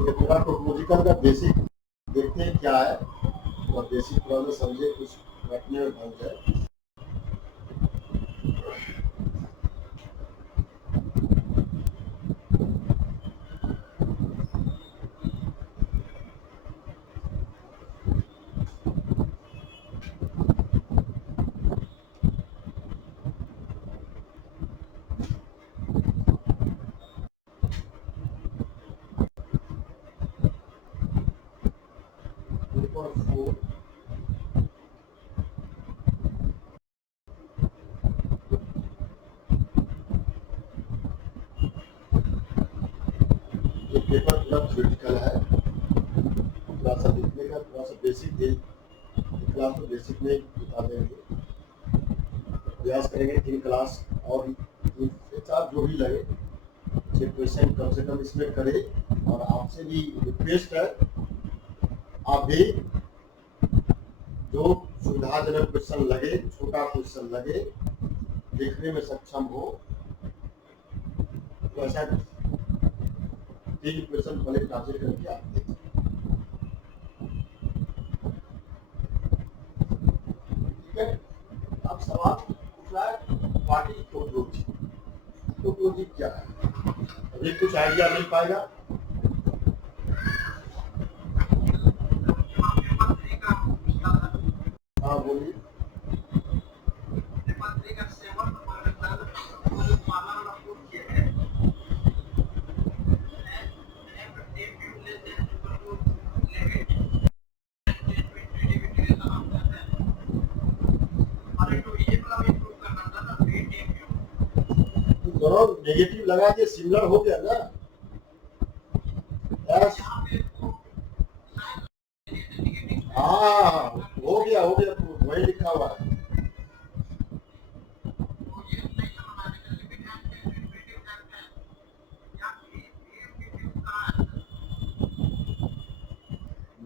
ये पूरा टोपोलॉजिकल का बेसिक देखते हैं क्या है, और बेसिक थोड़ा सा समझे, कुछ रखने में बन जाए। पेपर 4 ये पेपर पूरा थ्योरेटिकल है, थोड़ा सा लिखने का थोड़ा सा बेसिक दे, क्लास में बेसिक में बता देंगे, प्रयास करेंगे 3 क्लास और 3 से 4 जो भी लगे 6 क्वेश्चन कम से कम इसमें करें। और आपसे भी रिक्वेस्ट है, आप भी जो सुविधाजनक क्वेश्चन लगे, छोटा क्वेश्चन लगे, देखने में सक्षम हो, तो ऐसा 3 क्वेश्चन पहले टारगेट करके आप देखिए। ठीक है, अब सवाल पूछ रहा है व्हाट इज टोपोलॉजी। टोपोलॉजी क्या है, अभी कुछ आइडिया मिल पाएगा? हाँ बोलिए। दोनों नेगेटिव लगा के सिमिलर हो गया ना? यस, हाँ हो गया वही लिखा हुआ है।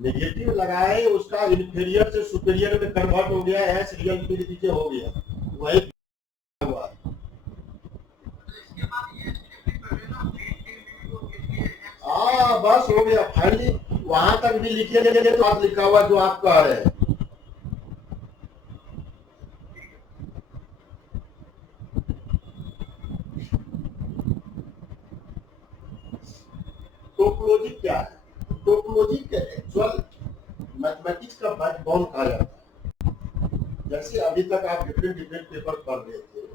नेगेटिव लगाए, उसका इन्फीरियर से सुपीरियर में कन्वर्ट हो गया है, रियल के नीचे हो गया, वही हुआ है। हाँ बस हो गया फाइनली, वहां तक भी लिखिए तो आप लिखा हुआ जो आप कह रहे हैं। टोपोलॉजी क्या है? टोपोलॉजी के एक्चुअल मैथमेटिक्स का बैकबोन कहा जाता है। जैसे अभी तक आप डिफरेंट पेपर पढ़ रहे थे,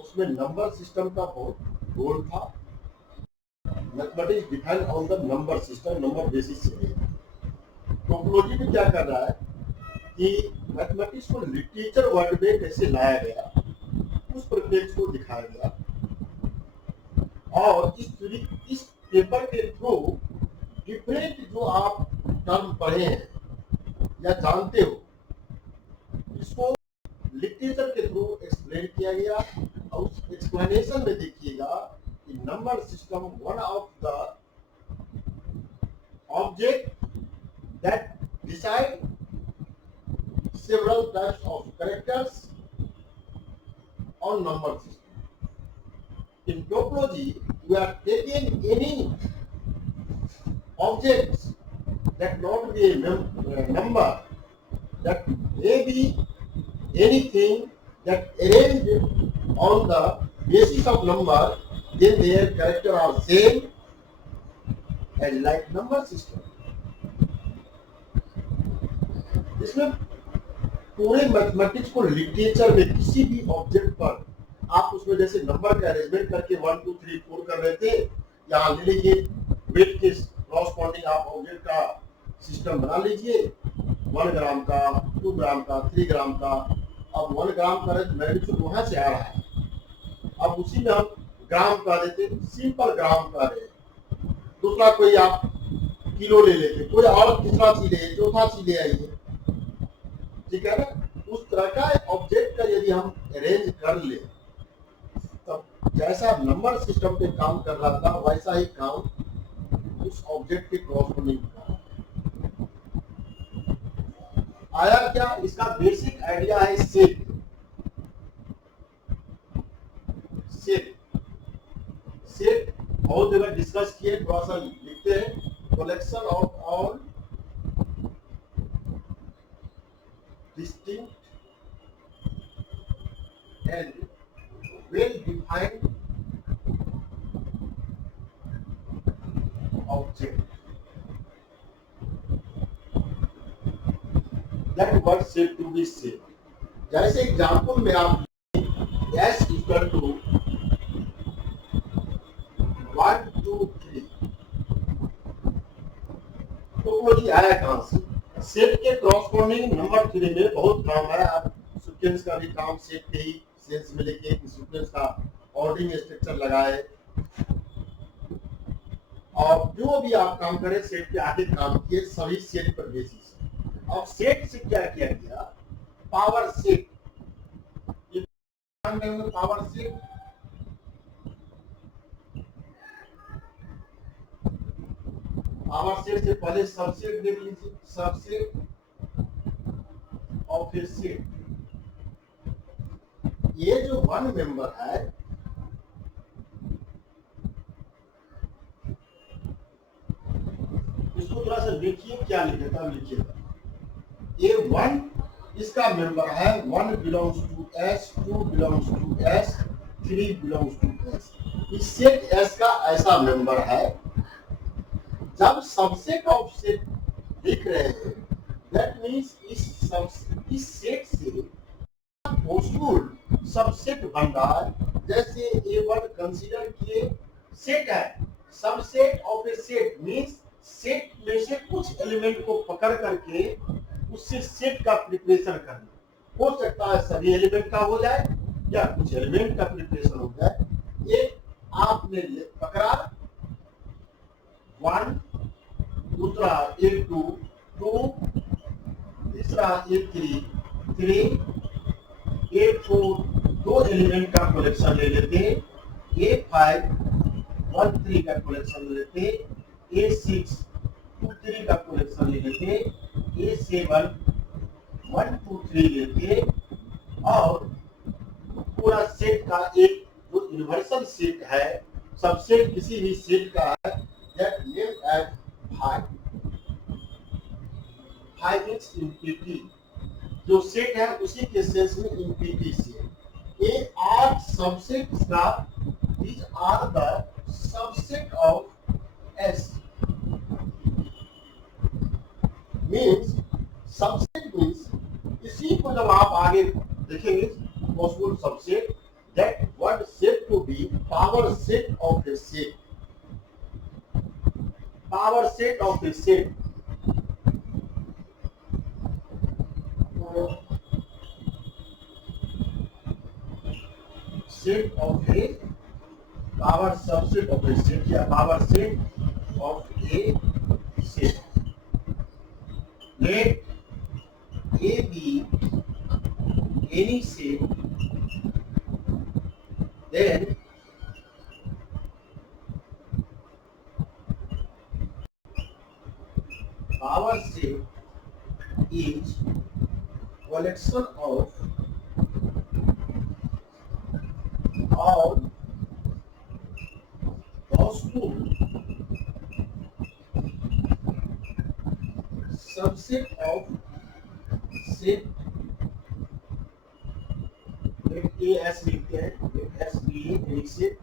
उसमें नंबर सिस्टम का बहुत रोल था। Mathematics depend on the number system, number basis से। टोपोलॉजी में क्या कर रहा है कि मैथमेटिक्स को लिटरेचर वर्ड में कैसे लाया गया, उस परिप्रेक्ष्य को दिखाया गया, और इस पेपर के थ्रू डिफरेंट जो आप टर्म पढ़े हैं या जानते हो, इसको लिटरेचर के थ्रू एक्सप्लेन किया गया। और उस एक्सप्लेनेशन में देखिएगा कि number system one of the object that decide several types of characters on number system. In topology, we are taking any objects that not be a number, that may be anything that arranged on the basis of number, then their character are same and like number system. इसमें पूरे mathematics को literature में किसी भी object पर आप उसमें जैसे नंबर का अरेंजमेंट करके 1 2 3 4 कर रहे थे, यहाँ ले लीजिए वेट के कॉरस्पॉन्डिंग आप ऑब्जेक्ट का सिस्टम बना लीजिए, 1 ग्राम का, 2 ग्राम का, 3 ग्राम का। अब 1 ग्राम का मैग्नीट्यूड वहां से आ रहा है, अब उसी में हम ग्राम कह देते, सिंपल ग्राम कह रहे। दूसरा कोई आप किलो ले लेते, कोई और तीसरा चीज ले, चौथा चीज ले आइए, ठीक है ना? उस तरह का ऑब्जेक्ट का यदि हम अरेंज कर ले, तब जैसा नंबर सिस्टम पे काम कर रहा था वैसा ही काम उस ऑब्जेक्ट के कॉरस्पॉन्डिंग कर आया। क्या इसका बेसिक आइडिया है? सेट सेट सेट बहुत जगह डिस्कस किए, थोड़ा सा लिखते हैं। collection of all distinct and well-defined object. That word said to be said. जैसे एग्जाम्पल में आप S इक्वल टू 1 2 3 तो वो जी आया कहां से? सेट के क्रॉसपोंडिंग नंबर 3 में बहुत काम है। आप सीक्वेंस का भी काम सेट के ही सेंस में लेके सीक्वेंस का ऑर्डरिंग स्ट्रक्चर लगाए और जो भी आप काम करें सेट के आगे काम किए सभी सेट पर बेसिस। अब सेट से क्या किया गया? Power set. ये पावर सेट पावर सेट से पहले सबसेट देख लीजिए। सबसेट ऑफ ए सेट, ये जो वन मेंबर है इसको थोड़ा सा देखिए क्या लिखेगा, लिखिएगा। ये वन इसका मेंबर है, 1 belongs to S, 2 belongs to S, 3 belongs to S. इस सेट एस का ऐसा मेंबर है। जब सबसेट ऑफ सेट लिख रहे हैं दैट मींस इस सेट से पॉसिबल सबसेट बन रहा है। जैसे ये वर्ड कंसीडर किए सेट है, subset of A set means set में से कुछ एलिमेंट को पकड़ करके उससे सेट का प्रिपरेशन करना। हो सकता है सभी एलिमेंट का हो जाए या कुछ एलिमेंट का प्रिपरेशन हो जाए। ये आपने पकड़ा 1, दूसरा ए 2, 2, तीसरा ए 3, 3, ए 4, दो एलिमेंट का कलेक्शन ले लेते। ए 5, 1 3 का कलेक्शन ले लेते। ए 6, 2 3 का कलेक्शन ले लेते। ए 7, 1 2 3 लेते और पूरा सेट का एक जो यूनिवर्सल सेट है, सबसेट किसी भी सेट का है, that name as 5। 5 means infinity. जो सेट है उसी के सेंस में इंफिनिटी सेट। ये आर सबसेट्स का, these are the subset of S means subset means इसी को जब आप आगे देखेंगे possible subset that word said to be power set of a set, power set of a set। set of a power subset of a set या power set of a set। Let A be any set, then power set is collection of all possible subset of set। let A S लिखते हैं, let S be any set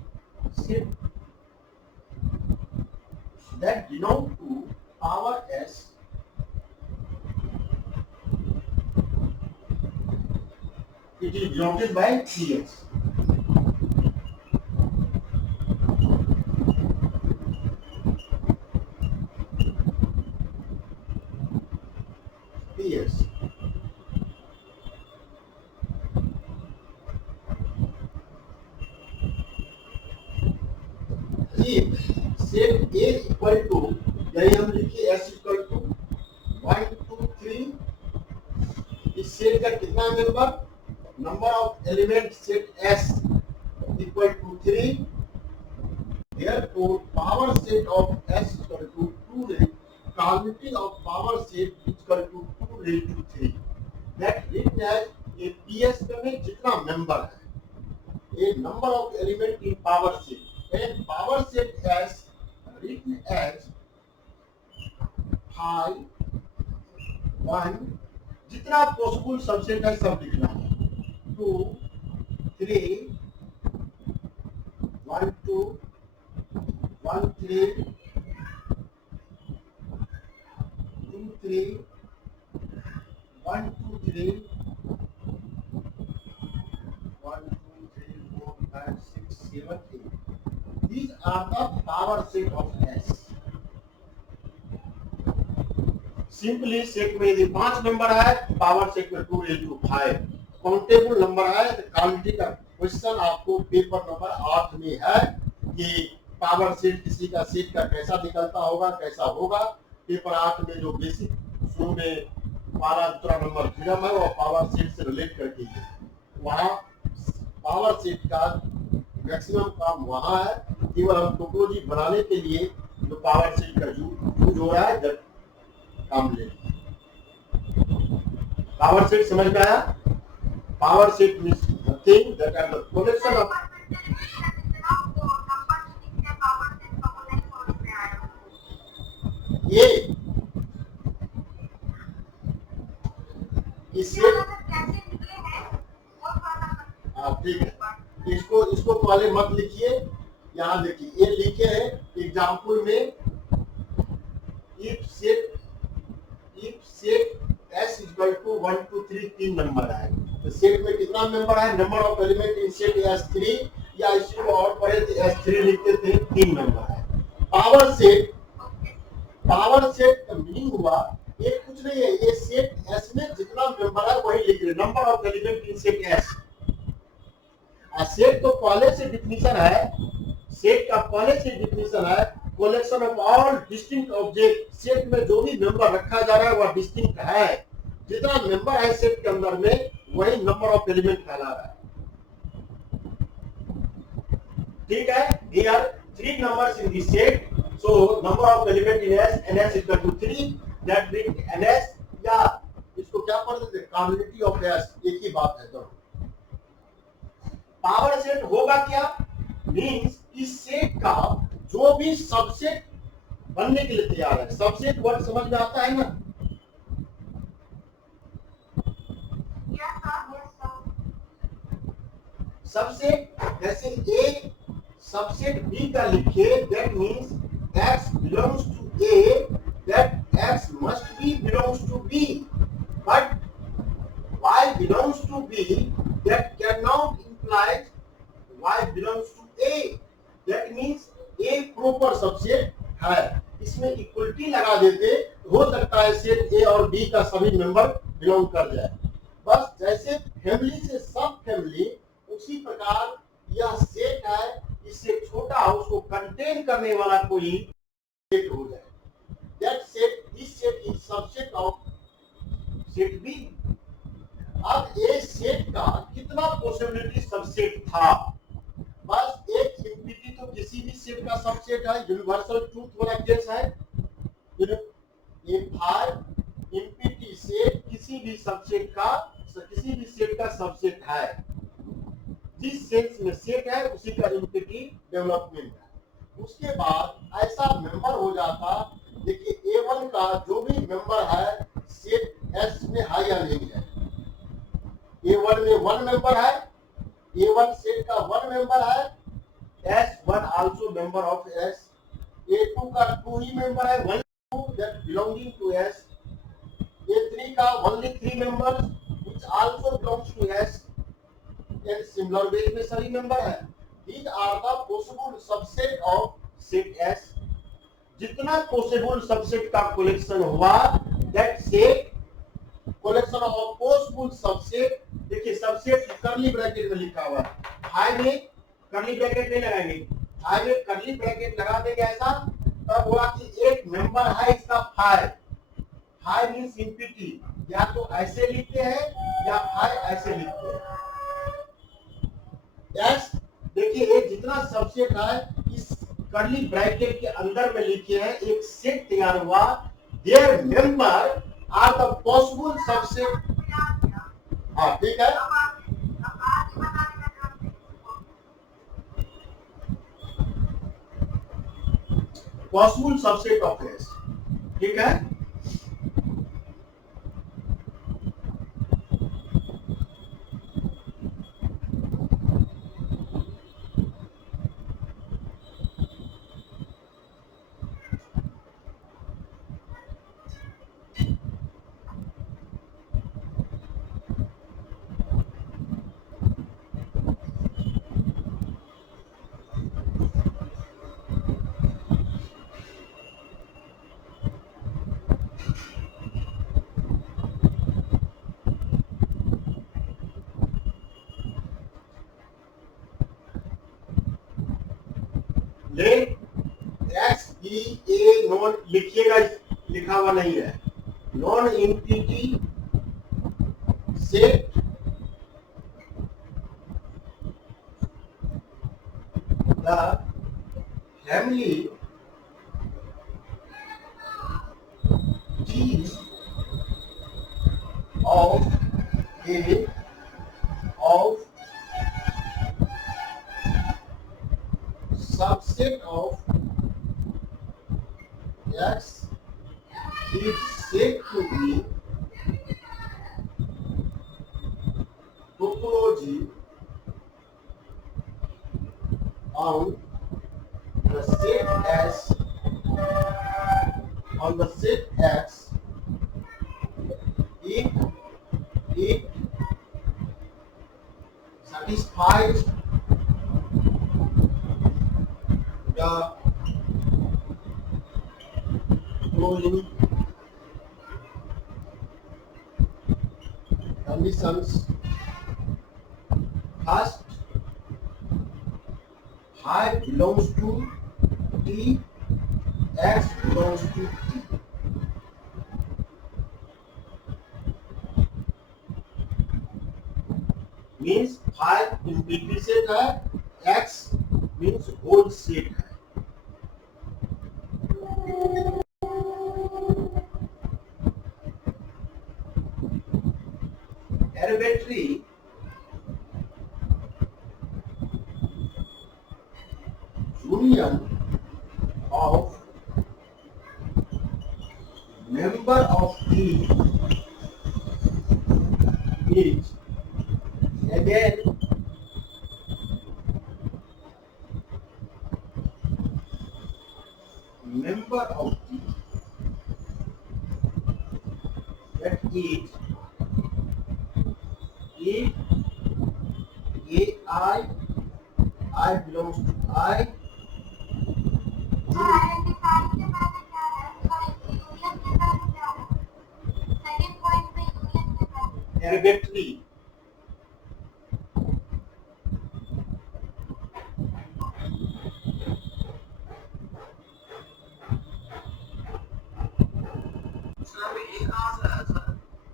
that belong to power S it is denoted by PS। PS if set A equal to, यही हम लिखिए S equal to 1 2 3। इस set का कितना member? Number of element set S equal to 3। therefore power set of S equal to 2 raised, probability of power set equal to 2 raised to 3। that written as a PS में जितना member है, a number of element in power set and power set as written as 5 1, जितना possible subset है सब लिखना है। 2 3 1 2 1 3 2 3 1 2 3 1 2 3 4 5 6 7 8. These are the power set of S. Simply set में यदि 5 नंबर है, पावर सेट में 2 into 5 काउंटेबल नंबर है। तो क्वालिटी का क्वेश्चन आपको पेपर नंबर 8 में है कि पावर सेट किसी का सेट का कैसा निकलता होगा, कैसा होगा। पेपर 8 में जो बेसिक शुरू में पहला दूसरा नंबर थ्योरम है वो पावर सेट से रिलेट करके वहाँ पावर सेट का मैक्सिमम काम वहाँ है। केवल हम टोपोलॉजी बनाने के लिए जो पावर सेट का यूज हो रहा है जब काम ले। पावर सेट समझ में आया? Power set means nothing that are the collection of ये इससे ठीक है। इसको पहले मत लिखिए, यहाँ देखिए ये लिखे हैं एग्जाम्पल में if set S equal to 1 2 3 3 number है। तो सेट में कितना नंबर है? Number of element in set S3 या इसी को और पढ़े तो S3 लिखते थे, 3 नंबर है। पावर सेट का मीनिंग हुआ ये कुछ नहीं है, ये सेट S में जितना नंबर है वही लिख रहे, number of element in set S। Set तो पहले से डिफिनीशन है, सेट का पहले से डिफिनीशन है collection of all distinct object. Set में जो भी नंबर रखा जा रहा है वह डिस्टिंक्ट है। जितना नंबर है सेट के अंदर में वही नंबर ऑफ एलिमेंट कहला रहा है। ठीक है, here 3 numbers in the set, so number of element in S ns equal to 3, that means ns या इसको क्या पढ़ देते हैं कॉम्बिनेटिव ऑफ S, एक ही बात है दोनों। पावर सेट होगा क्या? मींस इस सेट का जो भी सबसेट बनने के लिए तैयार है, सबसेट वर्ड समझ में आता है ना? सबसेट जैसे A सबसेट B का लिखिए, that means X belongs to A, that X must be belongs to B, but Y belongs to B, that cannot imply Y belongs to A. That means A proper subset है। इसमें equality लगा देते हो सकता है set A और B का सभी मेंबर बिलोंग कर जाए। बस जैसे फैमिली से सब फैमिली, उसी प्रकार यह सेट है, इससे छोटा है उसको कंटेन करने वाला कोई सेट हो जाए। That set, this set is subset of set B. अब A सेट का कितना पॉसिबिलिटी सबसेट था? बस एक इंफिनिटी तो किसी भी सेट का सबसेट है, यूनिवर्सल ट्रूथ वाला केस है। इंफिनिटी सेट किसी भी सेट का सबसेट है। जिस सेट में सेट है उसी का इंफिनिटी डेवलपमेंट है। उसके बाद ऐसा मेंबर हो जाता, देखिए A1 का जो भी मेंबर है सेट S में है या नहीं है। A1 में 1 मेंबर है, A1 सेट का 1 मेंबर है, S1 also member of S। A2 का 2 ही मेंबर है, 1 2 that belonging to S। A3 का only 3 members which also belongs to S। and similar way में सभी मेंबर है। These are the possible subset of set S। जितना possible subset का collection हुआ, that set collection of possible subset। देखिए subset curly bracket में लिखा हुआ है, हाई में कर्ली ब्रैकेट नहीं लगाएंगे, हाई में कर्ली ब्रैकेट लगा देंगे ऐसा, तब हुआ कि एक मेंबर है इसका 5। 5 मींस इंफिनिटी, या तो ऐसे लिखते हैं या 5 ऐसे लिखते हैं। यस, देखिए ये जितना सबसेट है इस कर्ली ब्रैकेट के अंदर में लिखे हैं, एक सेट तैयार हुआ, their member are the possible subset. हाँ ठीक है, पॉसिबल सबसेट ऑफ एस। ठीक है, कि ए नॉन लिखिएगा, लिखा हुआ नहीं है, non empty set the family G of A of subset of X is said to be topology on the set S on the set X if it satisfies the following conditions. First, phi belongs to T, X belongs to T. Means phi infinity set है, X means whole set है. Arbitrary union of member of T is again member of T that is if I belongs to I, arbitrary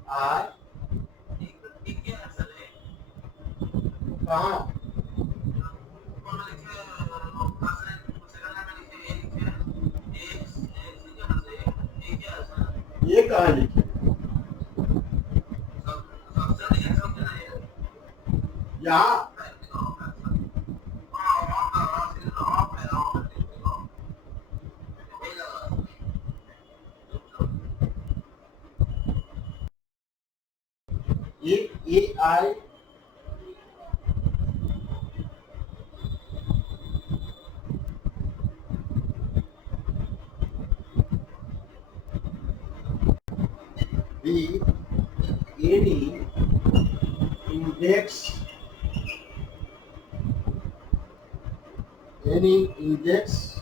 I कहाँ ये कहाँ लिखे यहाँ ये आई be any index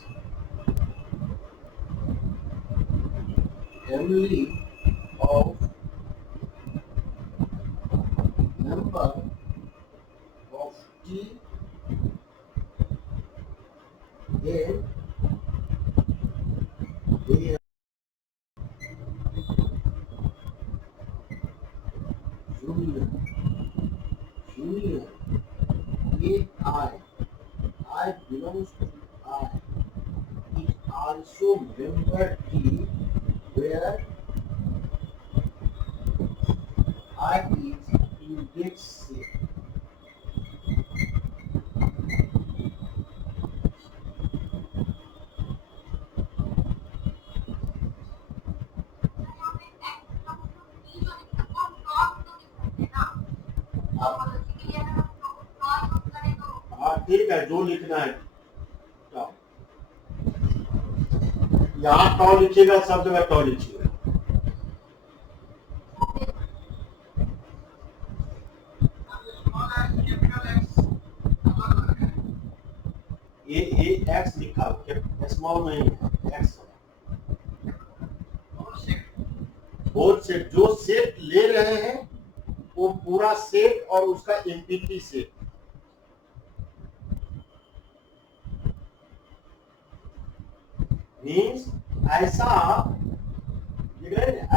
family of number of T then they are union I belongs to I is also member T where I is index set. हाँ ठीक है, जो लिखना है यहाँ टॉ लिखिएगा, सब जगह टॉ लिखिएगा. ये एक्स लिखा स्मॉल नहीं है, एक्स बोथ सेट, जो सेट ले रहे हैं वो पूरा सेट और उसका एम्प्टी सेट. मीन्स ऐसा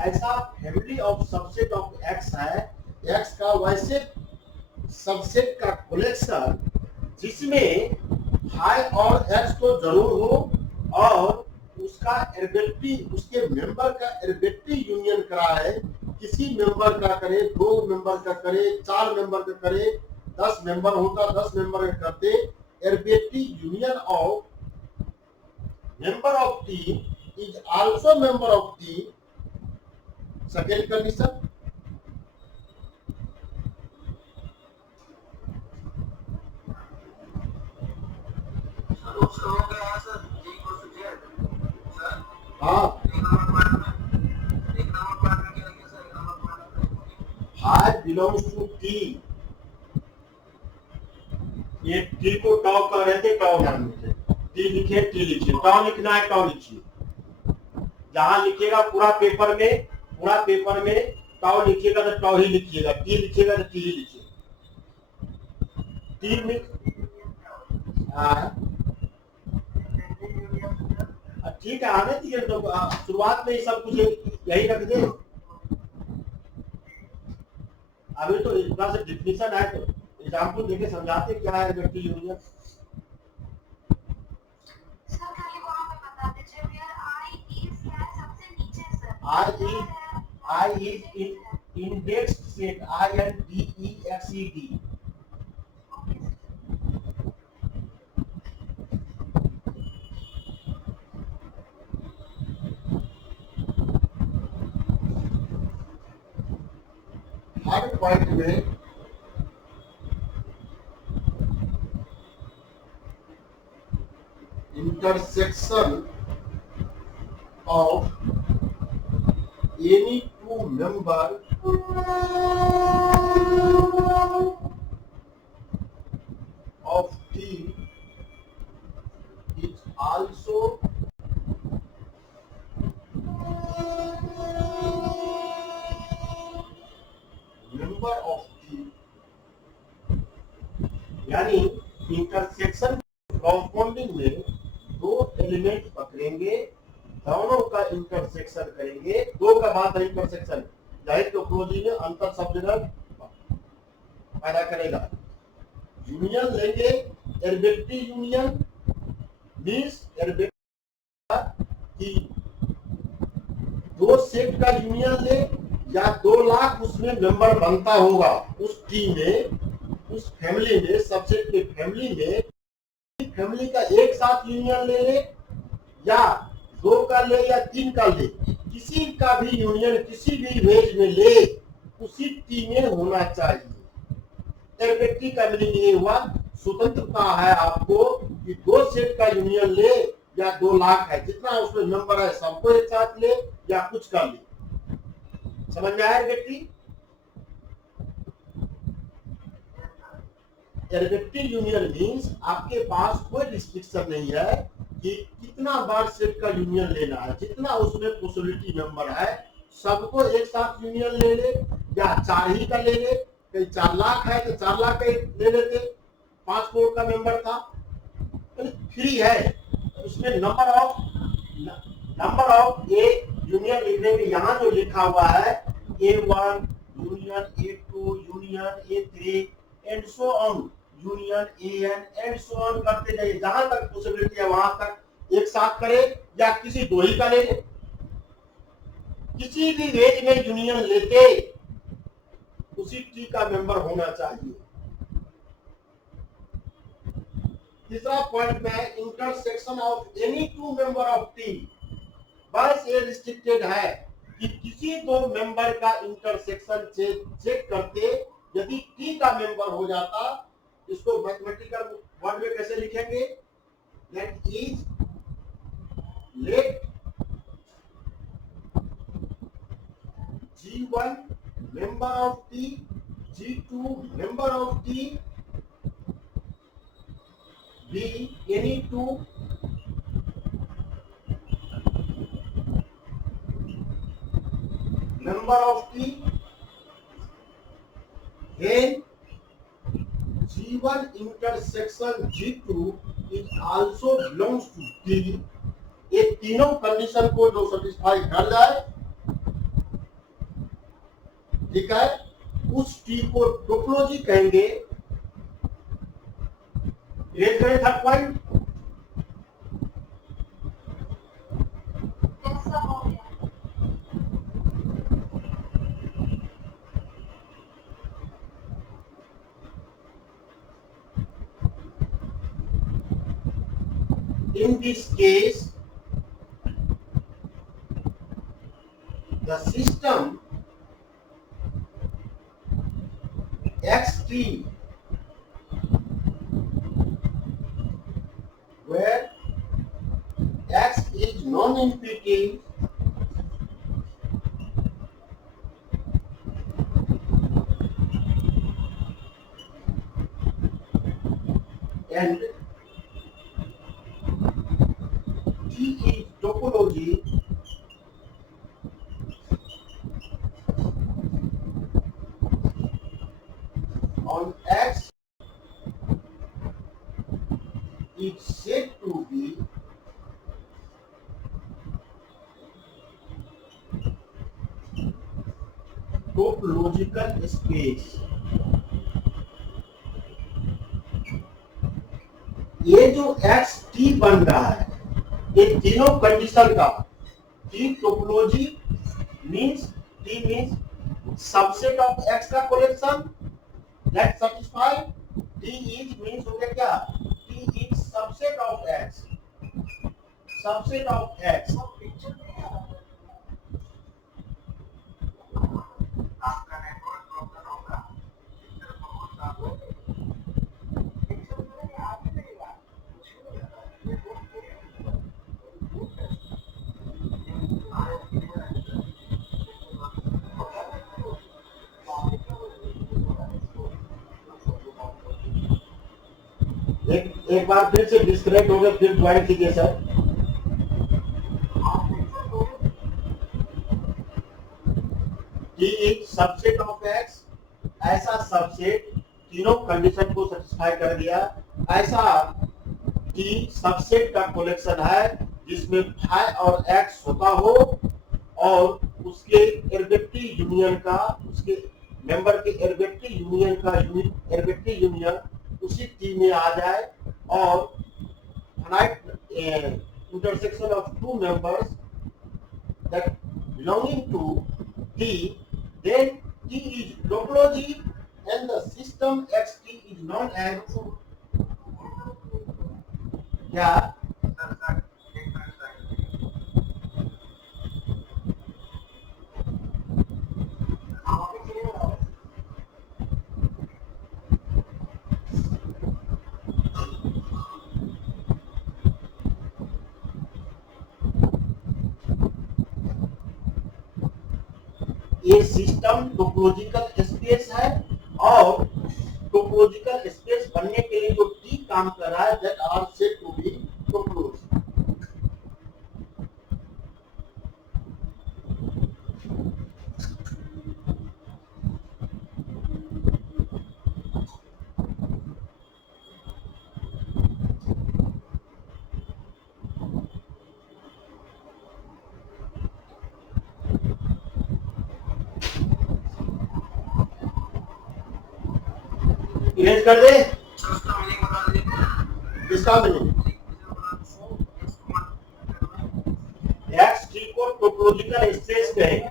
ऐसा family of subset of x है, एक्स का वैसे सबसेट का कलेक्शन जिसमें फाई और एक्स तो जरूर हो और उसका एर्बेक्टिव, उसके मेंबर का एर्बेक्टिव यूनियन करा है, किसी मेंबर का करे, 2 मेंबर का करे, 4 मेंबर का करे, 10 मेंबर होता 10 मेंबर का करते, arbitrary union of member of team is also member of team. Second condition, हाँ I belongs to T. ये T को टॉप कर रहे थे, टॉप नाम लिखे, T लिखे, T लिखिए, टॉप लिखना है, टॉप लिखिए, जहां लिखिएगा पूरा पेपर में टॉप लिखिएगा तो टॉप ही लिखिएगा, T लिखिएगा तो T ही लिखिएगा। T में ठीक है, आने दीजिए, तो शुरुआत में ही सब कुछ यही रख दे। अभी तो इतना से डिफिनीशन है, तो एग्जाम्पल देके समझाते क्या है arbitrary union. I is in indexed set, INDEXED. हर पॉइंट में intersection of any two member of team is also member of team, यानी इंटरसेक्शन कॉरस्पॉन्डिंग में 2 एलिमेंट पकड़ेंगे, दोनों का इंटरसेक्शन करेंगे, 2 का बाद इंटरसेक्शन जाहिर टोपोलॉजी में अंतर शब्द पैदा करेगा। यूनियन लेंगे, एर्बेक्टिव यूनियन मींस एर्बेक्टिव की 2 सेट का यूनियन ले या 2 लाख उसमें मेंबर बनता होगा उस टीम में, उस फैमिली में, सबसेट के फैमिली में, फैमिली का एक साथ यूनियन ले या 2 का ले या 3 का ले, किसी का भी यूनियन किसी भी वेज में ले, उसी टीम में होना चाहिए। एर्बेक्टिव का मीनिंग ये हुआ स्वतंत्रता है आपको कि 2 सेट का यूनियन ले या 2 लाख है, जितना उसमें मेंबर है सबको एक साथ ले या कुछ का ले। समझ में आया एर्बेक्टिव? एर्बेक्टिव यूनियन मींस आपके पास कोई रिस्ट्रिक्शन नहीं है कि कितना बार सेट का यूनियन लेना है, जितना उसमें पॉसिबिलिटी मेंबर है सबको एक साथ यूनियन ले ले या 4 ही का ले ले, कहीं 4 लाख है तो 4 लाख का ले लेते, 5 करोड़ का मेंबर था, फ्री है, उसमें नंबर ऑफ ए यूनियन लिखने में यहाँ जो लिखा हुआ है A1 union A2 union A3 and so on, union AN and so on करते जाइए, जहां तक पॉसिबिलिटी है वहां तक एक साथ करे या किसी 2 ही का ले ले, किसी भी वेज में यूनियन लेते उसी टी का मेंबर होना चाहिए। तीसरा पॉइंट में intersection of any 2 member of T, बस ये रिस्ट्रिक्टेड है कि किसी 2 मेंबर का इंटरसेक्शन चेक करते, यदि टी का मेंबर हो जाता, इसको मैथमेटिकल वर्ड में कैसे लिखेंगे, that is let G1 member of T, G2 member of T be any 2 member of T, then G1 intersection G2 is also belongs to T ये तीनों कंडीशन को जो सेटिस्फाई कर जाए, ठीक है, उस टी को टोपोलॉजी कहेंगे। रेड करें third point. In this case, the system xt where x is non-intuitive and t is topology, on x is said to be topological space। ये जो एक्स टी बन रहा है, ये तीनों कंडीशन का T topology means T means subset of X का collection that satisfy. T is means हो गया क्या, T is subset of X, subset of X. एक बार फिर से डिस्कनेक्ट हो गए, फिर ज्वाइन कीजिए sir. T is subset of x, ऐसा सबसेट तीनों कंडीशन को सेटिस्फाई कर दिया, ऐसा टी सबसेट का कलेक्शन है जिसमें फाई और एक्स होता हो और उसके एर्गेटिव यूनियन का, उसके मेंबर के एर्गेटिव यूनियन का एर्गेटिव यूनियन उसी टी में आ जाए और finite intersection of two members that belonging to T, then T is topology and the system xt is known as क्या? ये सिस्टम टोपोलॉजिकल स्पेस है और टोपोलॉजिकल स्पेस बनने के लिए जो टी काम कर रहा है that are said to be topology. Erase कर दे इसका मीनिंग। एक्स टी को टोपोलॉजिकल स्पेस कहेंगे।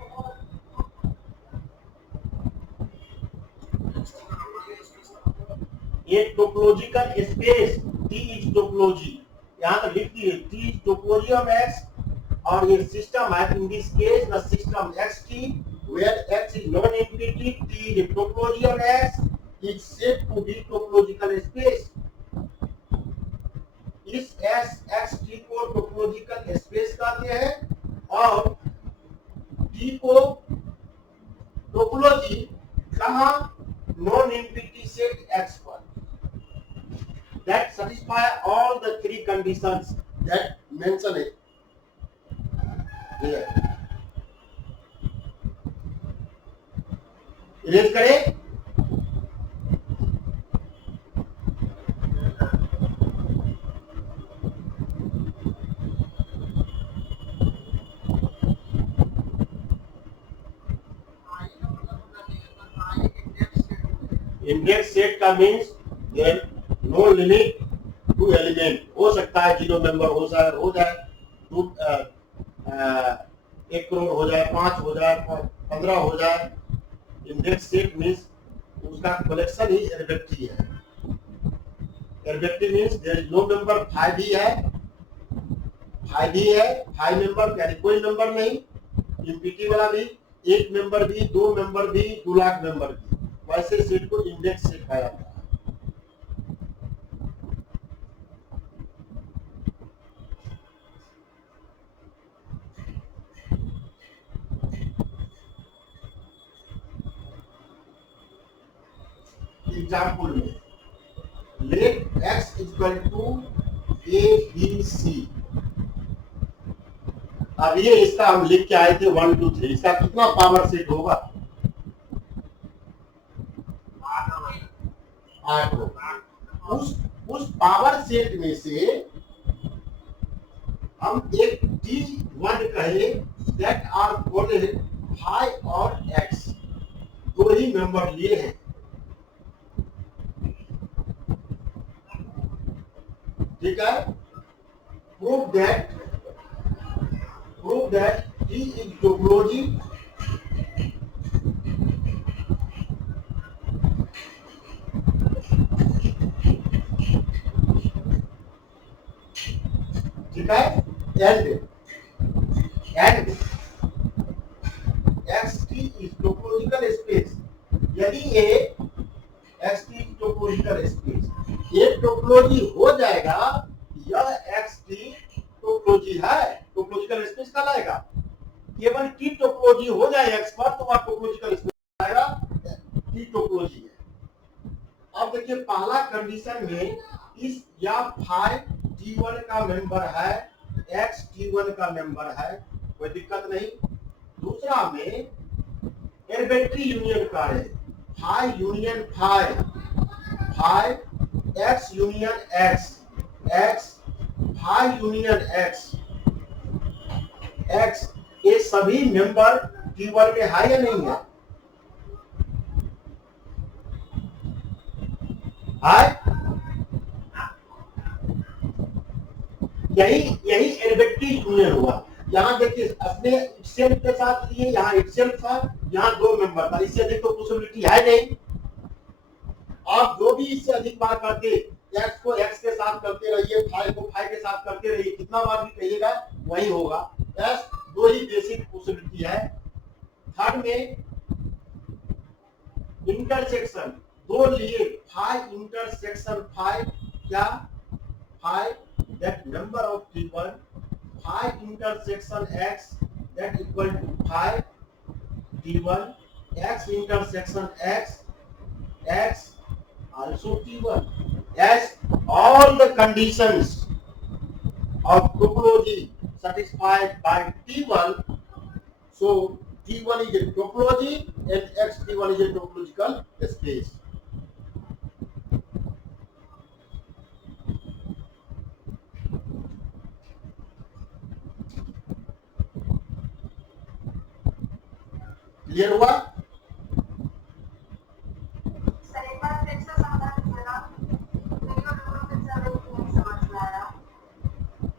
ये topological space T is topology, यहाँ पर लिख दिए T is topology of X और ये सिस्टम है in this case the system X T where X is non infinity, T is topology of X is said to be topological space। इस xt को topological space कहते हैं और t को topology कहाँ, नॉन इंफिनिटी सेट x पर that satisfy all the three conditions that mention it here। Erase करें। Index set का means no limit to element. हो सकता है 0 मेंबर हो जाए 1 करोड़ हो जाए, 5 हो जाए, 15 हो जाए। इंडेक्स सेट मीन्स उसका कलेक्शन ही एरबेक्टी है। Arbitrary means there is no member. 5 ही है, 5 मेंबर यानी कोई मेंबर नहीं। एमपीटी वाला भी, 1 मेंबर भी, 2 मेंबर भी, 2 लाख मेंबर भी, वैसे सेट को इंडेक्स सेट कहा जाता है। एग्जाम्पल में let x equal to A B C. अब ये इसका हम लिख के आए थे 1 2 3, इसका कितना पावर सेट होगा? 8 होगा। उस पावर सेट में से हम एक D1 कहे दैट आर कोडेड 5 और x, दो ही मेंबर लिए हैं। ठीक है। Prove that D is topology ठीक है। And xt is topological space। यदि ये xt is topological space, ये टोपोलॉजी हो जाएगा, यह xt टोपोलॉजी है, टोपोलॉजिकल स्पेस कहलाएगा। केवल टी टोपोलॉजी हो जाए x पर तो वह टोपोलॉजिकल स्पेस आएगा, टी टोपोलॉजी है। अब देखिए पहला कंडीशन में इस या फाई T1 का मेंबर है, x T1 का मेंबर है, कोई दिक्कत नहीं। दूसरा में एरबेट्री यूनियन का है, phi union phi, phi x union x, x phi union x, x ये सभी मेंबर T1 में है या नहीं है? यही एरबेट्री यूनियन हुआ। यहाँ देखिए अपने एक्सेल के साथ लिए, यहाँ एक्सेल था, यहाँ 2 मेंबर था, इससे अधिक तो पॉसिबिलिटी है नहीं। आप जो भी इससे अधिक बार करते, x को x के साथ करते रहिए, फाई को फाई के साथ करते रहिए, कितना बार भी कहिएगा वही होगा। बस 2 ही बेसिक पॉसिबिलिटी है। थर्ड में इंटरसेक्शन, 2 लिए फाई इंटरसेक्शन फाई, क्या phi that number of T1, phi intersection x that equal to phi T1, x intersection x, x also T1, as all the conditions of topology satisfied by T1, so T1 is a topology and x T1 is a topological space. Clear हुआ?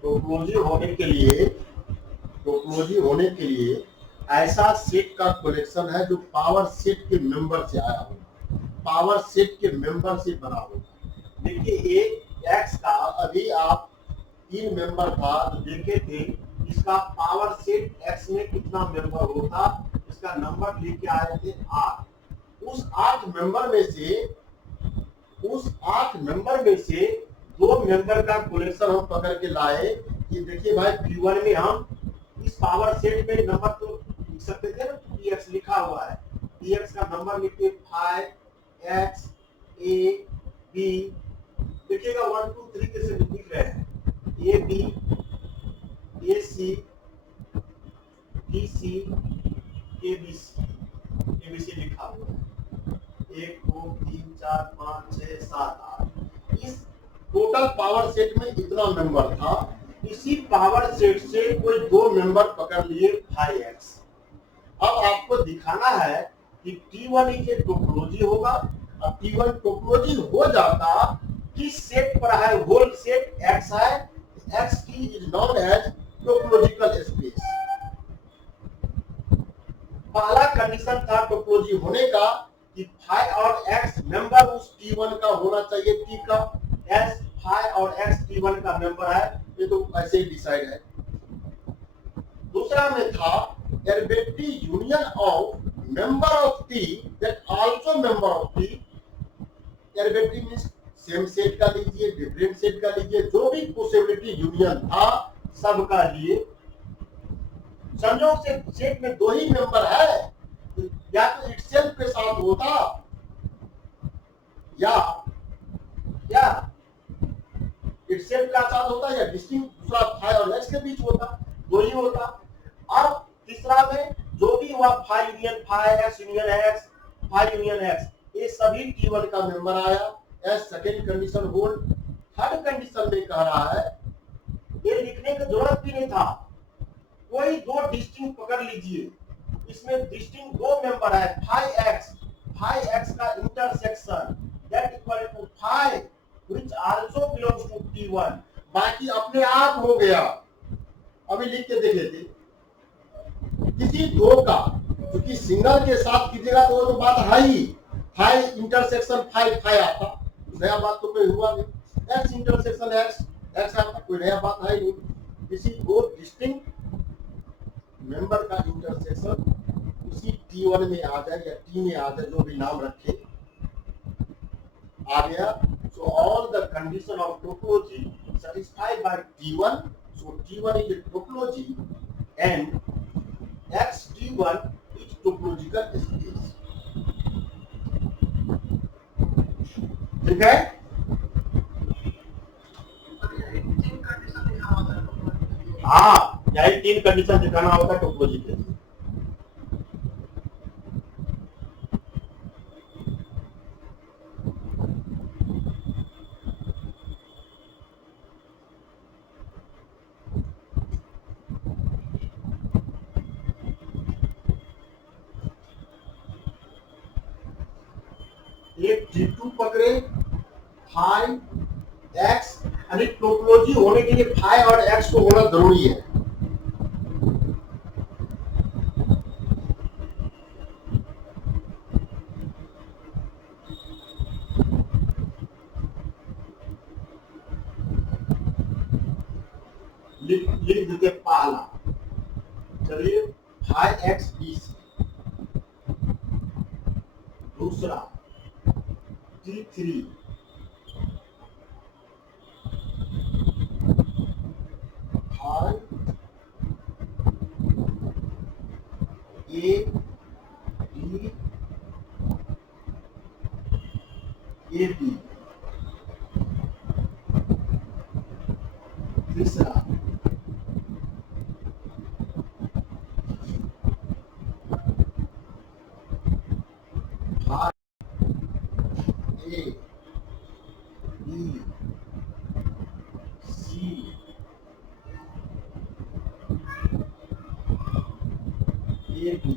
Topology होने के लिए ऐसा set का collection है जो power set के member से आया होगा, पावर सेट के मेंबर से बना होगा। देखिए एक एक्स का अभी आप 3 मेंबर था तो देखे थे, इसका पावर सेट एक्स में कितना मेंबर होता, इसका नंबर लेके आए थे 8। उस 8 मेंबर में से 2 मेंबर का कलेक्शन हम पकड़ के लाए कि देखिए भाई P1 में हम इस पावर सेट में नंबर तो लिख सकते थे ना, px लिखा हुआ है, px का नंबर लिखते 5 x a b, देखिएगा 1 2 3 कैसे लिख रहे हैं, a b a c b c ABC लिखा हुआ है, 1 2 3 4 5 6 7 8। इस टोटल पावर सेट में इतना मेंबर था, इसी पावर सेट से कोई 2 मेंबर पकड़ लिए 5x। अब आपको दिखाना है कि T1 एक टोपोलॉजी होगा अब T1 टोपोलॉजी हो जाता किस सेट पर है, होल सेट X है, X की is known as topological space. पहला कंडीशन था टोपोलॉजी होने का कि फाई और X मेंबर उस T1 का होना चाहिए, T का S फाई और X T1 का मेंबर है, ये तो ऐसे ही डिसाइड है। दूसरा में था arbitrary union of member of T that also member of T। Arbitrary means same set का लीजिए, डिफरेंट सेट का लीजिए, जो भी पॉसिबिलिटी यूनियन था सबका लिए। संयोग से सेट में दो ही मेंबर है, या तो इटसेल्फ के साथ होता या इटसेल्फ का साथ होता या डिस्टिंक्ट दूसरा फाई और एक्स के बीच होता, दो ही होता। अब तीसरा में जो भी हुआ phi union phi, X union X, phi union X, ये सभी T1 का मेंबर आया as second condition hold. Third condition में कह रहा है, ये लिखने की जरूरत भी नहीं था, कोई दो डिस्टिंक्ट पकड़ लीजिए, इसमें डिस्टिंक्ट दो मेंबर है, फाई एक्स का intersection that equal to phi which also belongs to T1। बाकी अपने आप हो गया। अभी लिख के देख लेते, किसी दो का, क्योंकि सिंगल के साथ कीजिएगा तो वो तो बात है ही, फाई इंटरसेक्शन फाई आता, नया बात तो कोई हुआ नहीं। एक्स इंटरसेक्शन एक्स आता, कोई नया बात है नहीं। किसी दो डिस्टिंक्ट मेंबर का इंटरसेक्शन उसी T1 में आ जाए या T में आ जाए, जो भी नाम रखे, आ गया। So all the condition of topology satisfied by T1. So T1 is a topology and XT1 is topological space. ठीक है? हाँ, यही तीन कंडीशन दिखाना होता है टोपोलॉजी के लिए। एक T2 पकड़े, फाई एक्स, यानी टोपोलॉजी होने के लिए फाई और एक्स को होना जरूरी है। लिख देते पहला, चलिए फाई एक्स बी सी। दूसरा T3 phi A B A B. तीसरा A B C A B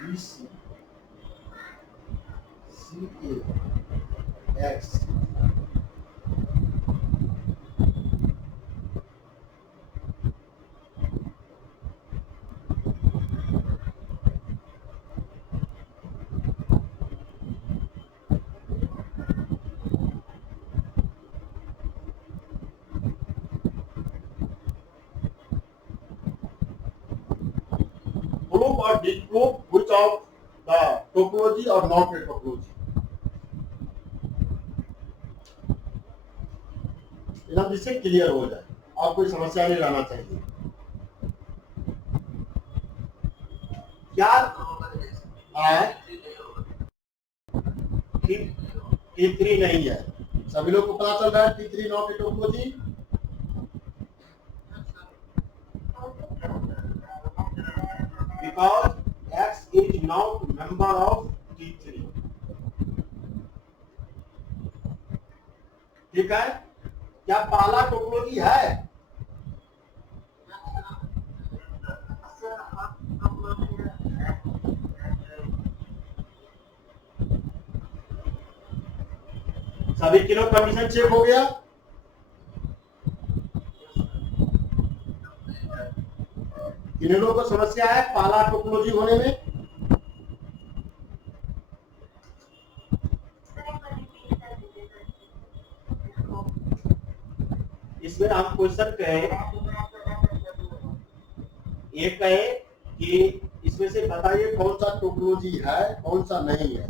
B C C A X. Prove or disprove which of the topology or not a topology. एकदम जिससे clear हो जाए, आप कोई समस्या नहीं लाना चाहिए। क्या T3 नहीं है, सभी लोग को पता चल रहा है T3 not a topology. Because X is not member of T3. ठीक है? क्या पहला टोपोलॉजी है? सभी तीनों कंडीशन चेक हो गया। इन लोगों को समस्या है पाला टोपोलॉजी होने में। इसमें हम क्वेश्चन कहें, ये कहे कि इसमें से बताइए कौन सा टोपोलॉजी है कौन सा नहीं है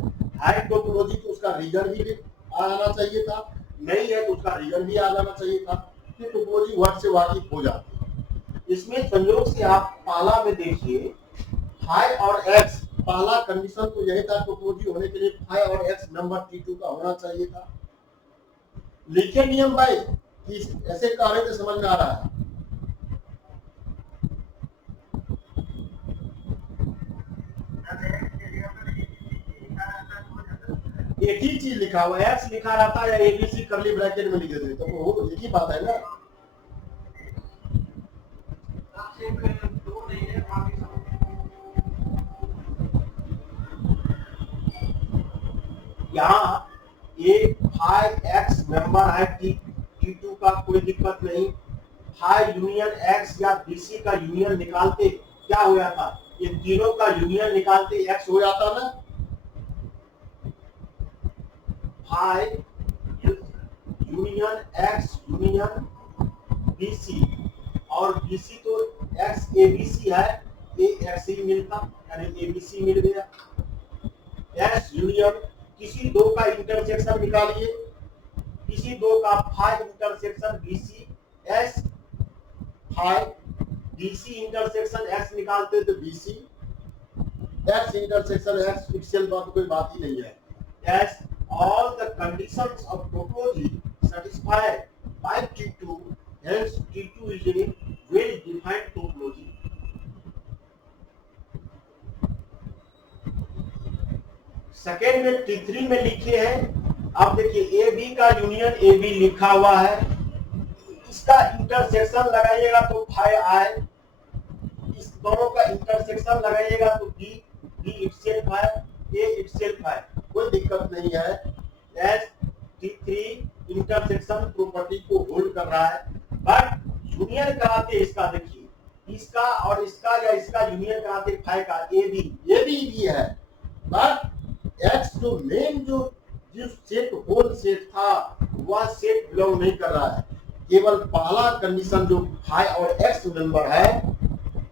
टोपोलॉजी तो उसका रीजन भी आ जाना चाहिए था, नहीं है तो उसका रीजन भी आ जाना चाहिए था, कि टोपोलॉजी वर्ड से वाकिफ हो जाती है। इसमें संयोग से आप पाला में देखिए फाई और एक्स, पहला कंडीशन तो यही था टोपोलॉजी होने के लिए फाई और एक्स नंबर T2 का होना चाहिए था। लिखे नियम भाई कि ऐसे कह रहे थे समझ में आ रहा है। एक ही चीज लिखा हुआ एक्स लिखा रहता या ABC करली ब्रैकेट में लिख देते तो वो एक ही बात है ना। यहाँ ये फाई एक्स मेंबर है T2 का, कोई दिक्कत नहीं। फाई यूनियन एक्स या BC का यूनियन निकालते क्या हो जाता, ये तीनों का यूनियन निकालते एक्स हो जाता ना। Phi union X union BC और BC तो एक्स ABC है, ये एक्स ही मिलता यानी ABC मिल गया। एक्स यूनियन किसी दो का इंटरसेक्शन निकालिए, किसी दो का phi intersection BC S, phi BC intersection X निकालते तो BC, X इंटरसेक्शन X पिक्सल बात कोई बात ही नहीं है। As all the conditions of topology satisfied by T2, hence T2 is a well-defined topology. Second में T3 में लिखे हैं, अब देखिए AB का यूनियन AB लिखा हुआ है, इसका इंटरसेक्शन लगाइएगा तो फाई I, इस दोनों का इंटरसेक्शन लगाइएगा तो B इटसेल्फ है, A इटसेल्फ है, कोई दिक्कत नहीं है। एस T3 इंटरसेक्शन प्रॉपर्टी को होल्ड कर रहा है, बट यूनियन कराते इसका देखिए, इसका और इसका या इसका यूनियन कराते फाई का AB भी है, बट एक्स जो मेन जो सेट होल सेट था वह सेट बिलोंग नहीं कर रहा है। केवल पहला कंडीशन जो फाई और एक्स मेंबर है,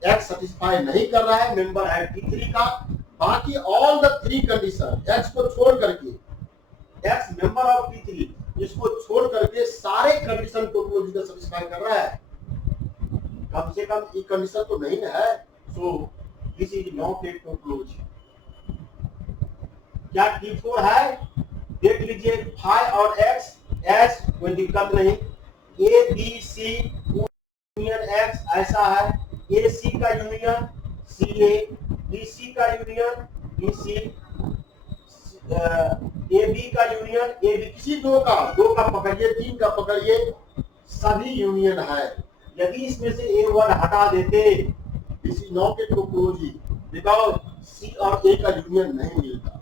एक्स सेटिस्फाई नहीं कर रहा है, मेंबर है T3 का। बाकी all the three condition x को छोड़ करके, एक्स मेंबर ऑफ T3 इसको छोड़ करके सारे कंडीशन टोपोलॉजी का सेटिस्फाई कर रहा है। कम से कम एक कंडीशन तो नहीं है, so this is not a topology. क्या T4 है देख लीजिए, फाई और एक्स एस कोई दिक्कत नहीं, ABC यूनियन एक्स ऐसा है, AC का यूनियन CA, BC का यूनियन BC, AB का यूनियन AB, किसी दो का पकड़िए, तीन का पकड़िए, सभी यूनियन है। यदि इसमें से A वर्ड हटा देते, this is not a topology, because C और A का यूनियन नहीं मिलता।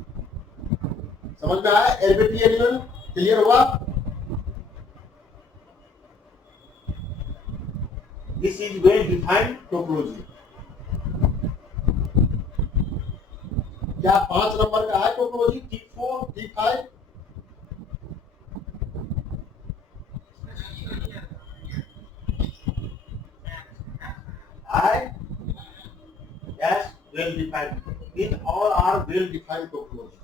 समझ में आया? एलबीटी एलिमेंट क्लियर हुआ? This is well defined topology. क्या 5 नंबर का है topology T4 T5? I yes well defined. These all are well defined topology.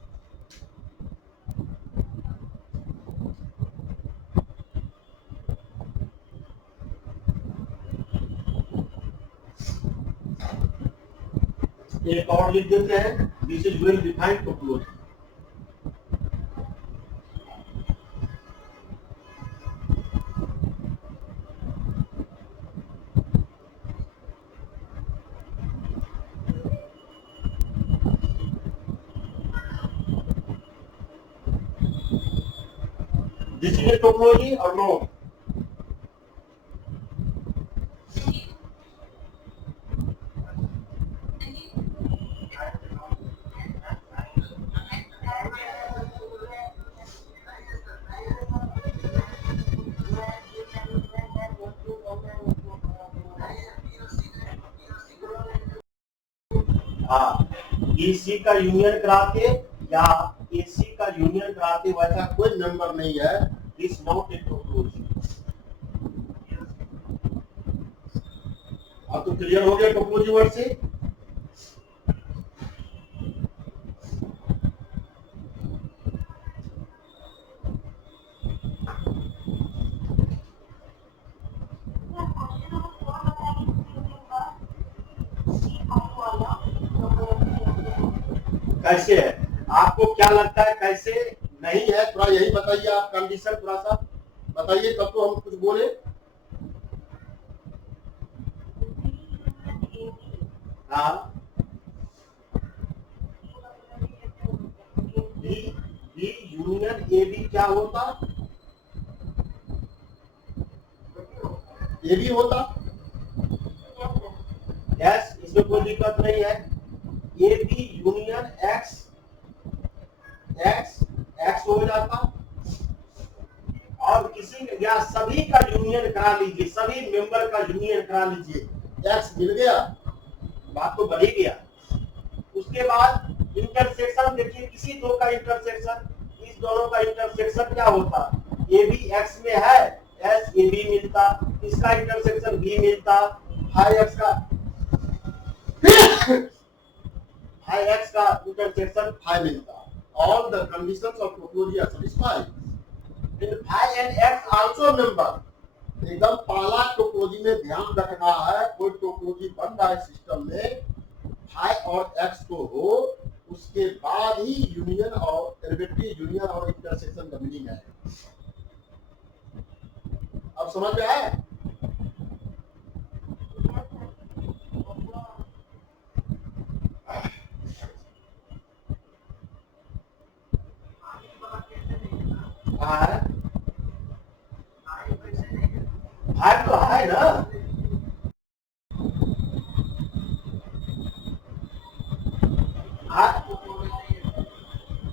एक और लिख देते हैं, this is well defined topology. This is a topology और नो? हाँ, EC का यूनियन कराते या AC का यूनियन कराते वैसा कोई मेंबर नहीं है, इज नॉट ए टोपोलॉजी। अब तो क्लियर हो गया टोपोलॉजी वर्ड से। कैसे है, आपको क्या लगता है कैसे नहीं है, थोड़ा यही बताइए, आप कंडीशन थोड़ा सा बताइए तब तो हम कुछ बोले। हाँ, बी यूनियन ए बी क्या होता, ए बी होता। यस, इसमें कोई दिक्कत नहीं है। A B union X, X X हो जाता, और किसी या सभी का यूनियन करा लीजिए, सभी मेंबर का यूनियन करा लीजिए, एक्स मिल गया, बात तो बढ़ ही गया। उसके बाद इंटरसेक्शन देखिए, किसी दो का इंटरसेक्शन, इस दोनों का इंटरसेक्शन क्या होता, ए बी एक्स में है, एस ए बी मिलता, इसका इंटरसेक्शन बी मिलता, हाई एक्स का हाई एक्स का इंटरसेक्शन फाइव मिलता। All the conditions of topology are satisfied. In phi and x also member. एकदम पहला टोपोलॉजी में ध्यान रखना है, कोई टोपोलॉजी बन रहा है सिस्टम में, फाई और एक्स को हो, उसके बाद ही यूनियन और डेरिवेटिव यूनियन और इंटरसेक्शन का मीनिंग है। अब समझ में आया? फाइव तो है ना,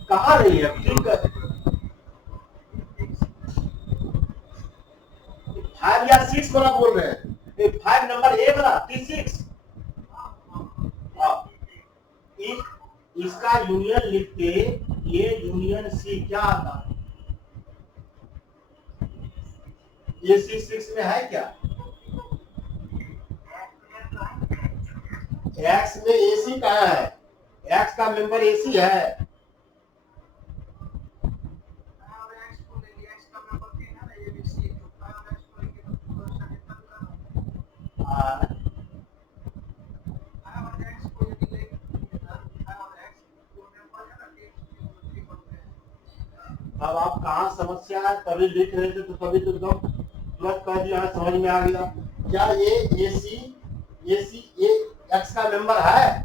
कहा नहीं है, ठीक है, फाइव या सिक्स वाला बोल रहे हैं, फाइव नंबर ए वाला T6, इसका यूनियन लिखते ये यूनियन सी क्या आता, ये C6 में है क्या, एक्स में AC कहाँ है, एक्स का मेंबर AC है, अब आप कहाँ समस्या है, तभी लिख रहे थे तो तभी तो एकदम तुरंत कह दिया, समझ में आ गया। क्या ये AC ये एक्स का मेंबर है,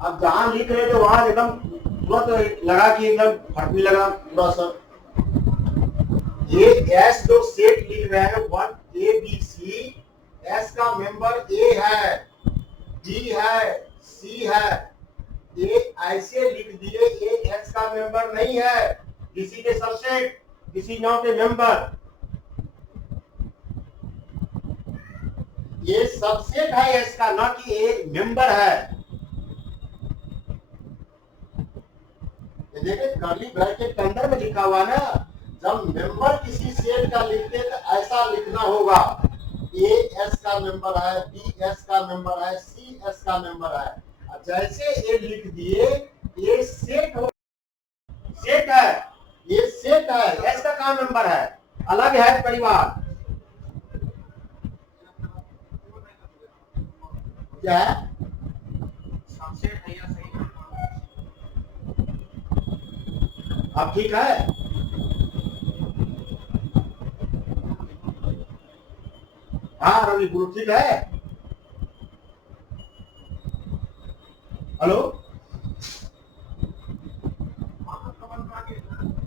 अब जहां लिख रहे थे वहां एकदम तुरंत लगा कि एकदम फटने लगा पूरा सब। ये एस जो सेट लिख रहे हैं 1 A B C, एस का मेंबर ए है, बी है, सी है, ये ऐसे लिख दिए, ये एक्स का मेंबर नहीं है, this is a subset, this is not a member, ये सबसेट है एस का, ना कि एक मेंबर है। ये देखिए कर्ली ब्रैकेट के अंदर में लिखा हुआ ना, जब मेंबर किसी सेट का लिखते तो ऐसा लिखना होगा, ए एस का मेंबर है, बी एस का मेंबर है, सी एस का मेंबर है। जैसे ये लिख दिए, ये सेट हो, सेट है, ये सेट है, एस का कहाँ मेंबर है, अलग है परिवार, क्या है, अब ठीक है, हाँ रवि गुरु ठीक है, हेलो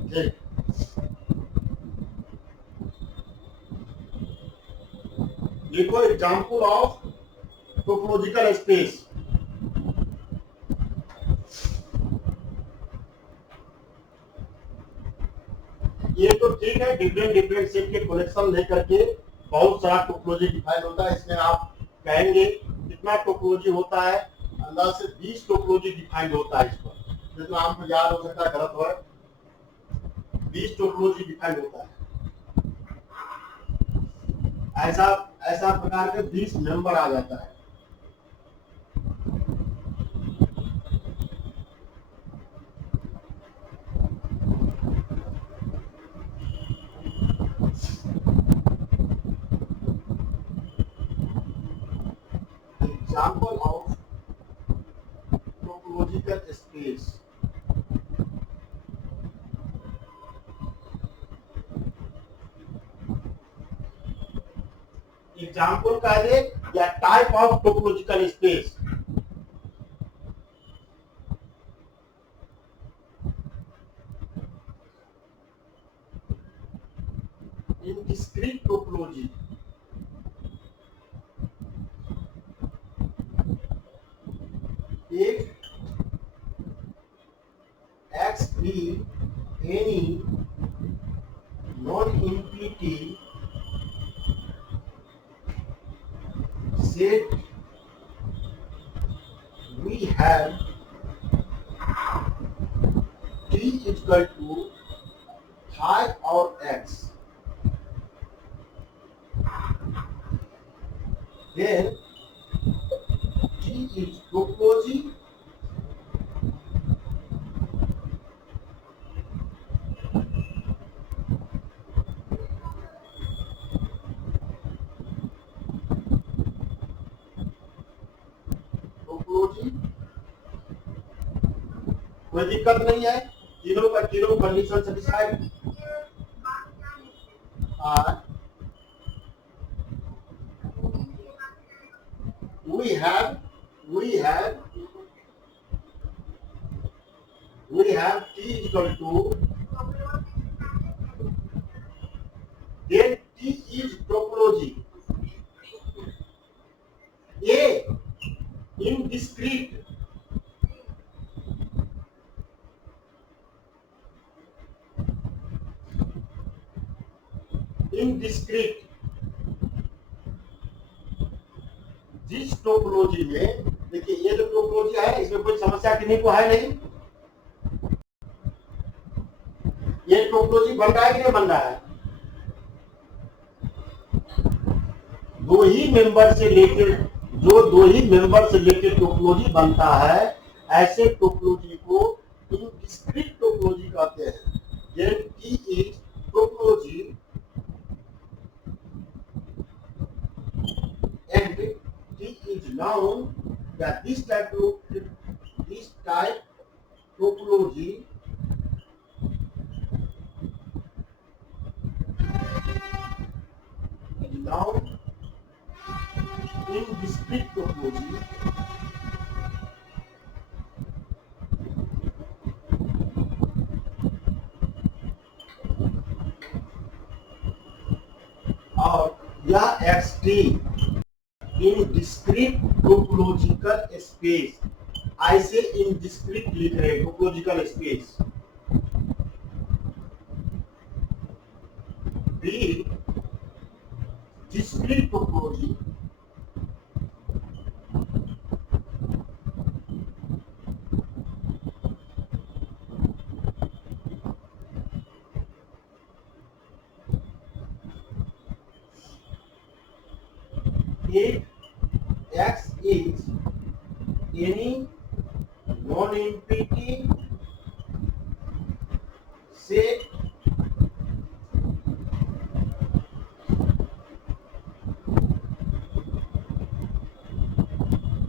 ठीक, लिखो एग्जाम्पल ऑफ टोपोलॉजिकल स्पेस, ये तो ठीक है, डिफरेंट डिफरेंट सेट के कलेक्शन लेकर के बहुत सारा टोपोलॉजी डिफाइन होता है। इसमें आप कहेंगे कितना टोपोलॉजी होता है, अंदाज से 20 टोपोलॉजी डिफाइंड होता है। इस पर जितना आपको याद हो सकता है, गलत हो, 20 टोपोलॉजी डिफाइंड होता है। ऐसा ऐसा प्रकार के 20 मेंबर आ जाता है। Example of topological space. Example का है या type of topological space. In discrete topology, if X be any non-empty set, we have T is equal to phi or X. Then T is topology कोई दिक्कत नहीं है, तीनों condition satisfied are. We have T is equal to, then T is topology A in discrete. जिस topology में, देखिए ये जो टोपोलॉजी है इसमें कोई समस्या किन्हीं को है नहीं। ये टोपोलॉजी बन रहा है कि नहीं बन रहा है? दो ही मेंबर से लेकर टोपोलॉजी बनता है, ऐसे टोपोलॉजी को डिस्क्रीट टोपोलॉजी कहते हैं। Then T is topology and T is known that this type topology is known in discrete topology और यह xt indiscrete topological space, ऐसे इन डिस्क्रीट लिख रहे topological space be discrete topology if X is any non-empty set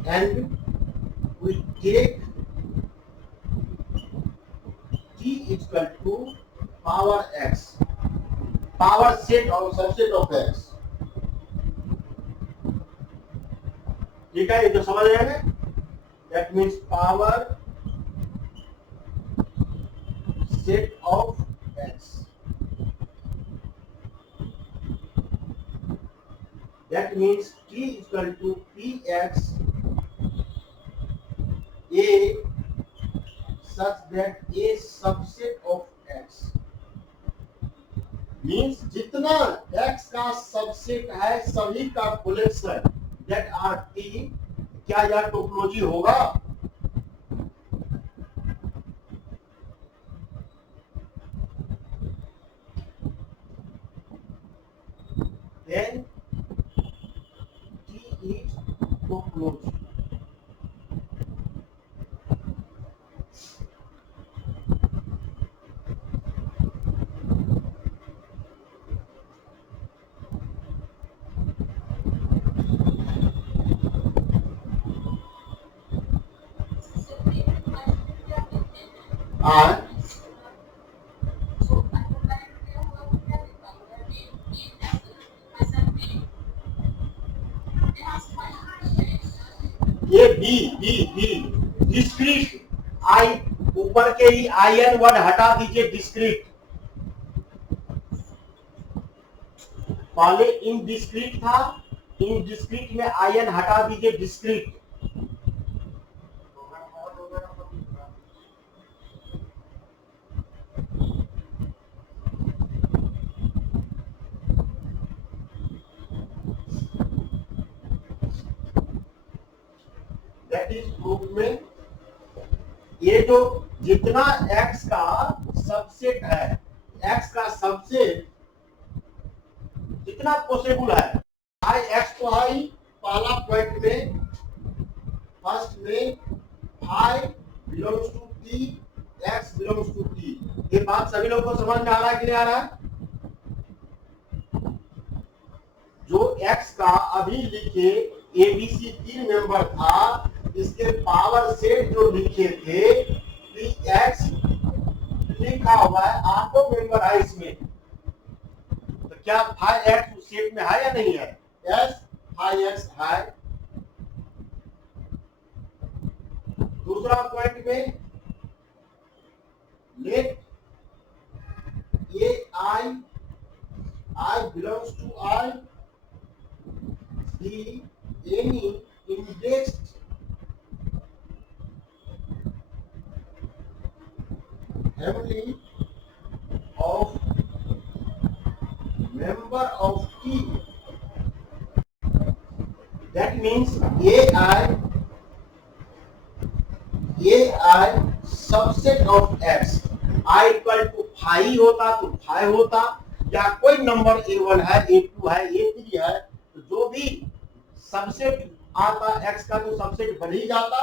and we take T is equal to power X, power set or subset of X. ठीक है, ये तो समझ रहे हैं। That means power set of X. That means T is equal to Px A such that A subset of X. Means जितना x का subset है सभी का कलेक्शन दैट आर टी, क्या यह टोपोलॉजी होगा? then T is topology. और ये बी बी बी डिस्क्रीट, आई ऊपर के ही आई एन वर्ड हटा दीजिए, डिस्क्रीट। पहले इनडिस्क्रीट था, इनडिस्क्रीट में आई एन हटा दीजिए, डिस्क्रीट। दैट इज प्रूफ में ये जो जितना x का सबसेट है, x का सबसेट जितना पॉसिबल है, आई x तो है पहला पॉइंट में, फर्स्ट में i belongs to t, x belongs to t। ये बात सभी लोगों को समझ में आ रहा है कि नहीं आ रहा है? जो x का अभी लिखे एबीसी 3 मेंबर था, इसके पावर सेट जो लिखे थे कि x लिखा हुआ है, 8 मेंबर है इसमें, तो क्या फाइव x उस सेट में है या नहीं है? यस, फाइव x है। दूसरा पॉइंट में लेट ये I belongs to I be any indexed family of member of T. That means AI subset of x, i equal to 5 होता तो 5 होता, या कोई नंबर a1 है, a2 है, a3 है, तो जो भी सबसेट आता x का तो सबसेट बन ही जाता।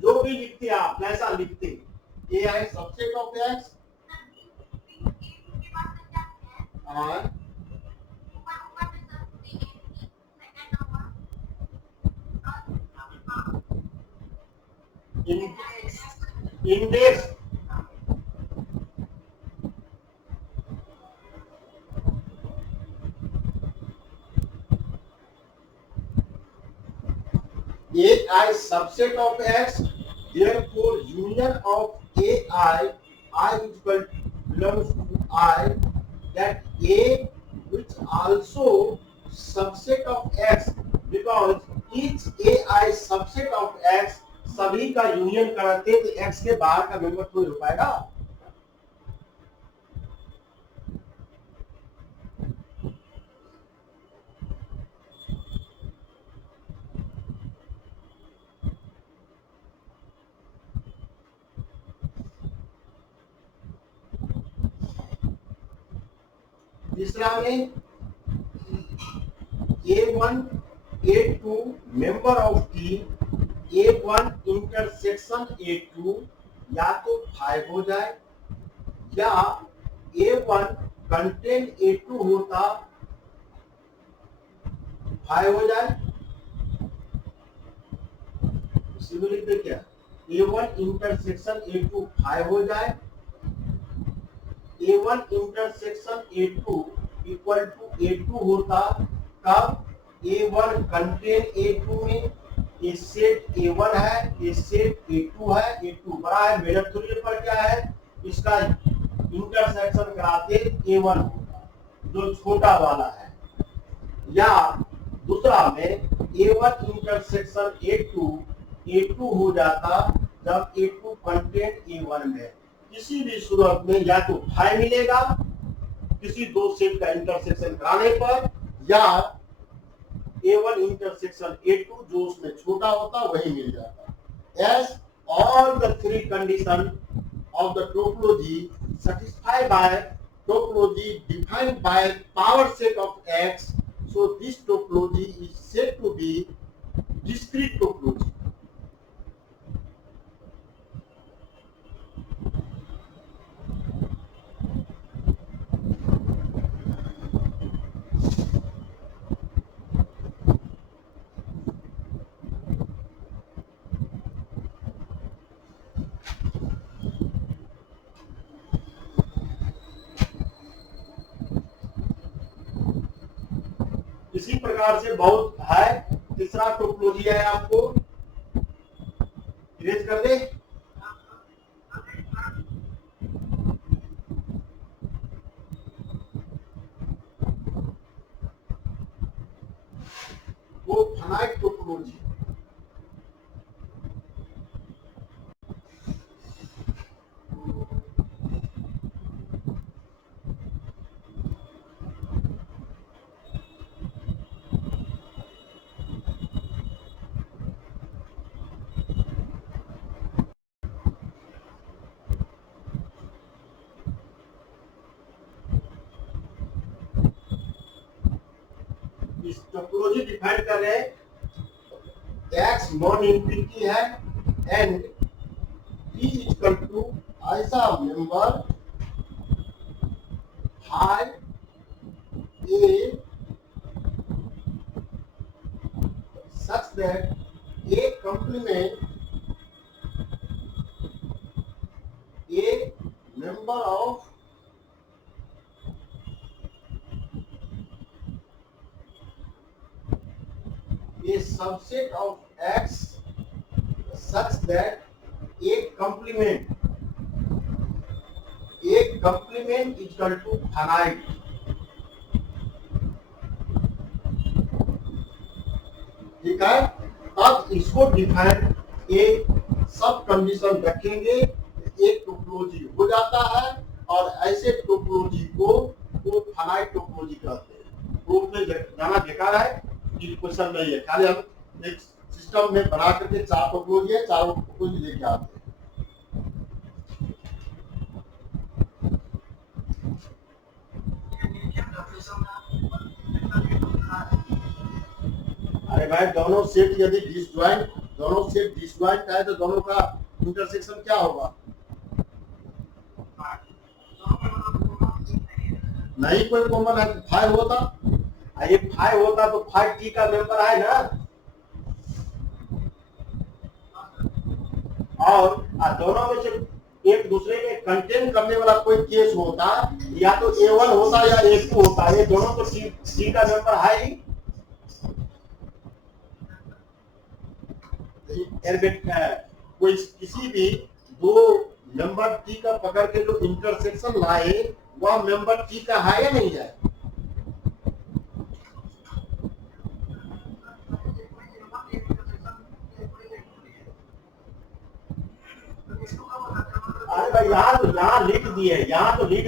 जो भी लिखते आप कैसा लिखते, ai सबसेट ऑफ x और index AI subset of x, therefore union of AI is equal belongs to I, that A which also subset of x, because each AI subset of x सभी का union करते तो x के बाहर का member थोड़ी हो पाएगा। तीसरा में A1 A2 member of T, A1 intersection A2 या तो 5 हो जाए, या A1 कंटेन A2 होता 5 हो जाए। सिमिलर पे क्या, A1 इंटरसेक्शन A2 5 हो जाए, A1 intersection A2 equal to A2 होता, कब A1 कंटेन A2 में, ये सेट A1 है, ये सेट A2 है, A2 बड़ा है, मेजर थ्योरी पर क्या है, इसका इंटरसेक्शन कराते A1 होगा जो छोटा वाला है, या दूसरा में A1 इंटरसेक्शन A2 हो जाता जब A2 कंटेन A1 में। किसी भी सूरत में या तो 5 मिलेगा किसी दो सेट का इंटरसेक्शन कराने पर, या A1 इंटरसेक्शन A2 जो उसमें छोटा होता वही मिल जाता। As all the three condition of the topology satisfied by topology defined by power set of X, so this topology is said to be discrete topology. इसी प्रकार से बहुत है। तीसरा टोपोलॉजी है, आपको इरेज कर दे। वो फाइनाइट टोपोलॉजी। इस टोपोलॉजी डिफाइन कर रहे हैं, X नॉन इंफिनिटी है एंड T इक्वल टू ऐसा member phi A such that A complement A member of a subset of X such that A complement equal to finite। ठीक है, अब इसको डिफाइन एक सब कंडीशन रखेंगे, एक टोपोलॉजी हो जाता है, और ऐसे टोपोलॉजी को वो फाइनाइट टोपोलॉजी कहते हैं। प्रूफ में जाना बेकार है, ये क्वेश्चन नहीं है, खाली हम एक सिस्टम में बना करके चार टोपोलॉजी है, चारों टोपोलॉजी लेके आते हैं। अरे भाई, दोनों सेट यदि डिसजॉइंट है तो दोनों का इंटरसेक्शन क्या होगा? नहीं कोई कॉमन है, फाइव होता, ये फाइव होता तो 5T का मेंबर है ना, और दोनों में से एक दूसरे में कंटेन करने वाला कोई केस होता, या तो A1 होता या A2 होता, ये दोनों तो T का मेंबर है ही। कोई किसी भी दो मेंबर T का पकड़ के जो इंटरसेक्शन लाए, वह मेंबर T का है या नहीं है? अरे भाई, यहाँ लिख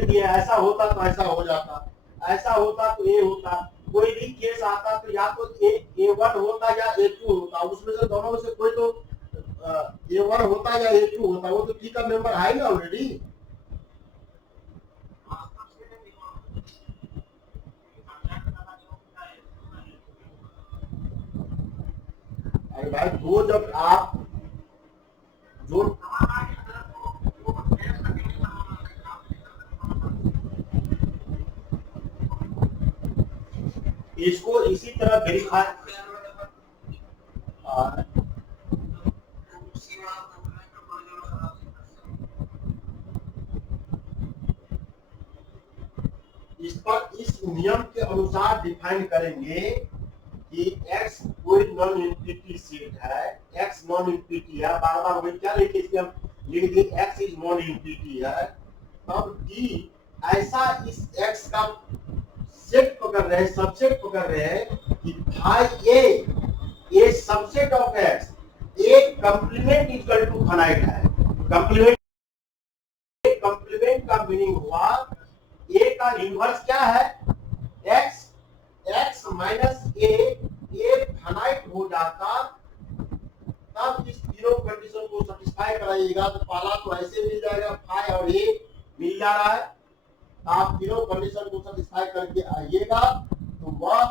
दिए, ऐसा होता तो ऐसा हो जाता, ऐसा होता तो ये होता, कोई भी केस आता तो या तो A1 होता या A2 होता, उसमें से दोनों में से कोई तो A1 होता या A2 होता, वो तो T का मेंबर है ना ऑलरेडी। अरे भाई, दो जब आप जो इसको इसी तरह वेरीफाई, इस पर इस नियम के अनुसार डिफाइन करेंगे कि X कोई नॉन इंफिनिटी सेट है, X नॉन इंफिनिटी है, बार बार वही क्या लिखे, इसमें हम लिख दिए X इज नॉन इंफिनिटी है, तब T ऐसा इस X का सेट पकड़ रहे हैं, सबसेट पकड़ रहे हैं कि भाई A subset of X, A complement equal to finite है। कंप्लीमेंट का मीनिंग हुआ ए का इनवर्स क्या है, X, X minus A finite हो जाता तब इस तीनों कंडीशन को सेटिस्फाई कराइएगा। तो पहला तो ऐसे मिल जाएगा, फाई और ए मिल जा रहा है, आप तीनों कंडीशन को सेटिस्फाई करके आइएगा तो वह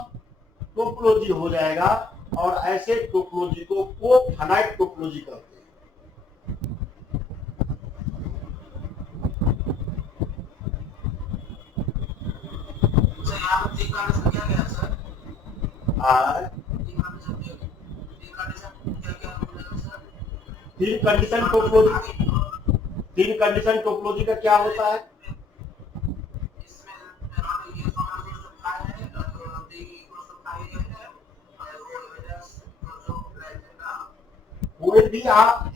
टोपोलॉजी हो जाएगा। और ऐसे टोपोलॉजी को कोफाइनाइट टोपोलॉजी कहते हैं। तीन कंडीशन टोपोलॉजी, तीन कंडीशन टोपोलॉजी का क्या होता है, कोई भी आप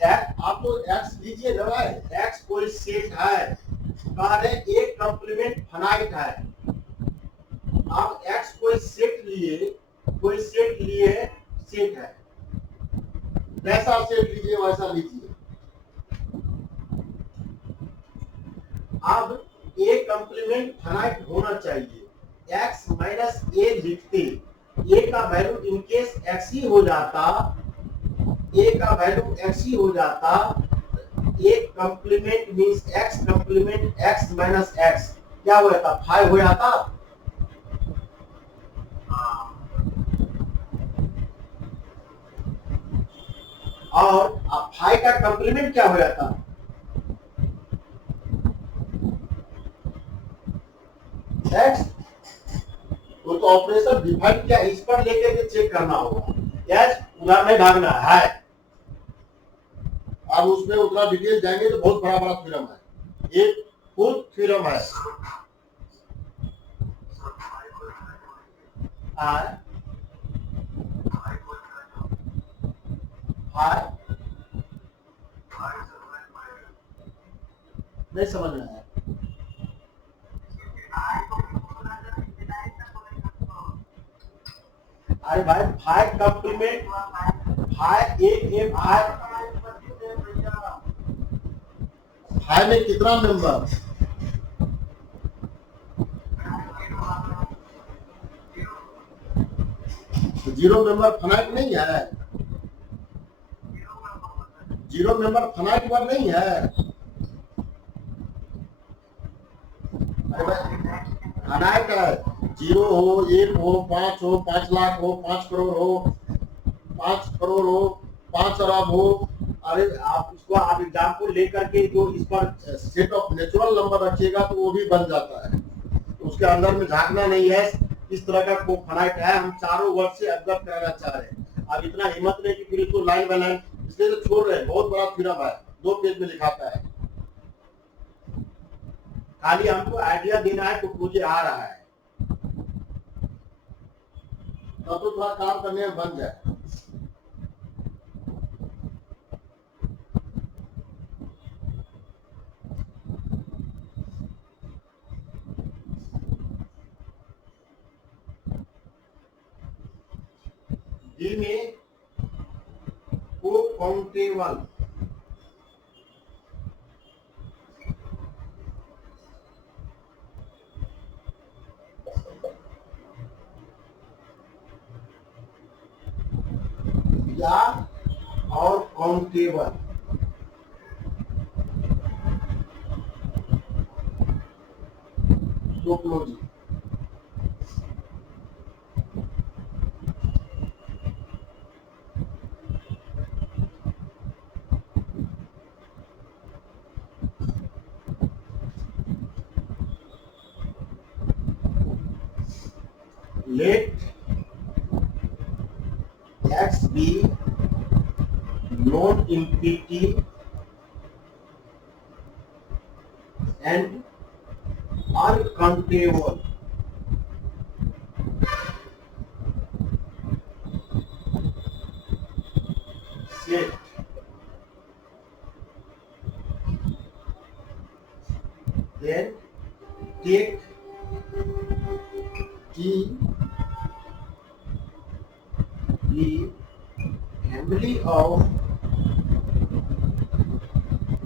तो एक्स लीजिए ना, एक्स कोई सेट है, कह रहे एक कंप्लीमेंट फाइनाइट है। आप एक्स कोई सेट लिए, सेट है, जैसा सेट लीजिए वैसा लीजिए। अब ए कंप्लीमेंट फाइनाइट होना चाहिए, एक्स माइनस ए लिखते, ए का वैल्यू इनकेस एक्स ही हो जाता, ए का वैल्यू एक्स ही हो जाता, A complement means X complement X minus X क्या हो जाता, 5 हो जाता। और 5 का कंप्लीमेंट क्या हो जाता, एक्स। तो ऑपरेशन डिफाइन क्या, इस पर लेके के चेक करना होगा, एच उधर में भागना है। अब उसमें उतना डिटेल जाएंगे तो बहुत बड़ा बड़ा थ्योरम है, एक खुद थ्योरम है। नहीं समझ में आया, अरे भाई 5 कंप्लीमेंट 5 एक 5 में कितना नंबर, तो 0 मेंबर फाइनाइट नहीं है, 0 मेंबर फाइनाइट पर नहीं है। अरे भाई फाइनाइट है, 0 हो, 1 हो, 5 हो, 5 लाख हो, 5 करोड़ हो, 5 करोड़ हो, 5 अरब हो। अरे आप इसको आप एग्जाम्पल लेकर के जो इस पर सेट ऑफ नेचुरल नंबर रखिएगा तो वो भी बन जाता है, तो उसके अंदर में झांकना नहीं है। इस तरह का कोफाइनाइट है, हम चारों वर्ड से अवगत कराना चाह रहे हैं। अब इतना हिम्मत नहीं कि फिर इसको लाइन बाय लाइन, इसलिए तो छोड़ रहे हैं, बहुत बड़ा थ्योरम है, 2 पेज में लिखाता है। खाली हमको आइडिया देना है तो मुझे आ रहा है, तब तो थोड़ा काम करने में बन जाए। डी में कोकाउंटेबल, या और countable, topology. Let X be non-empty and uncountable. Set then take T the family of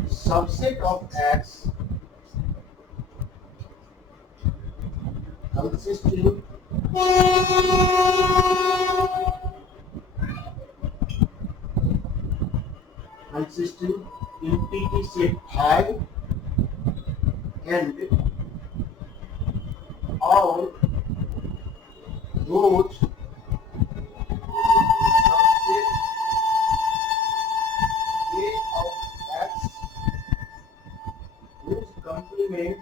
subset of X consisting consisting entity set phi and all those subset A of X whose complement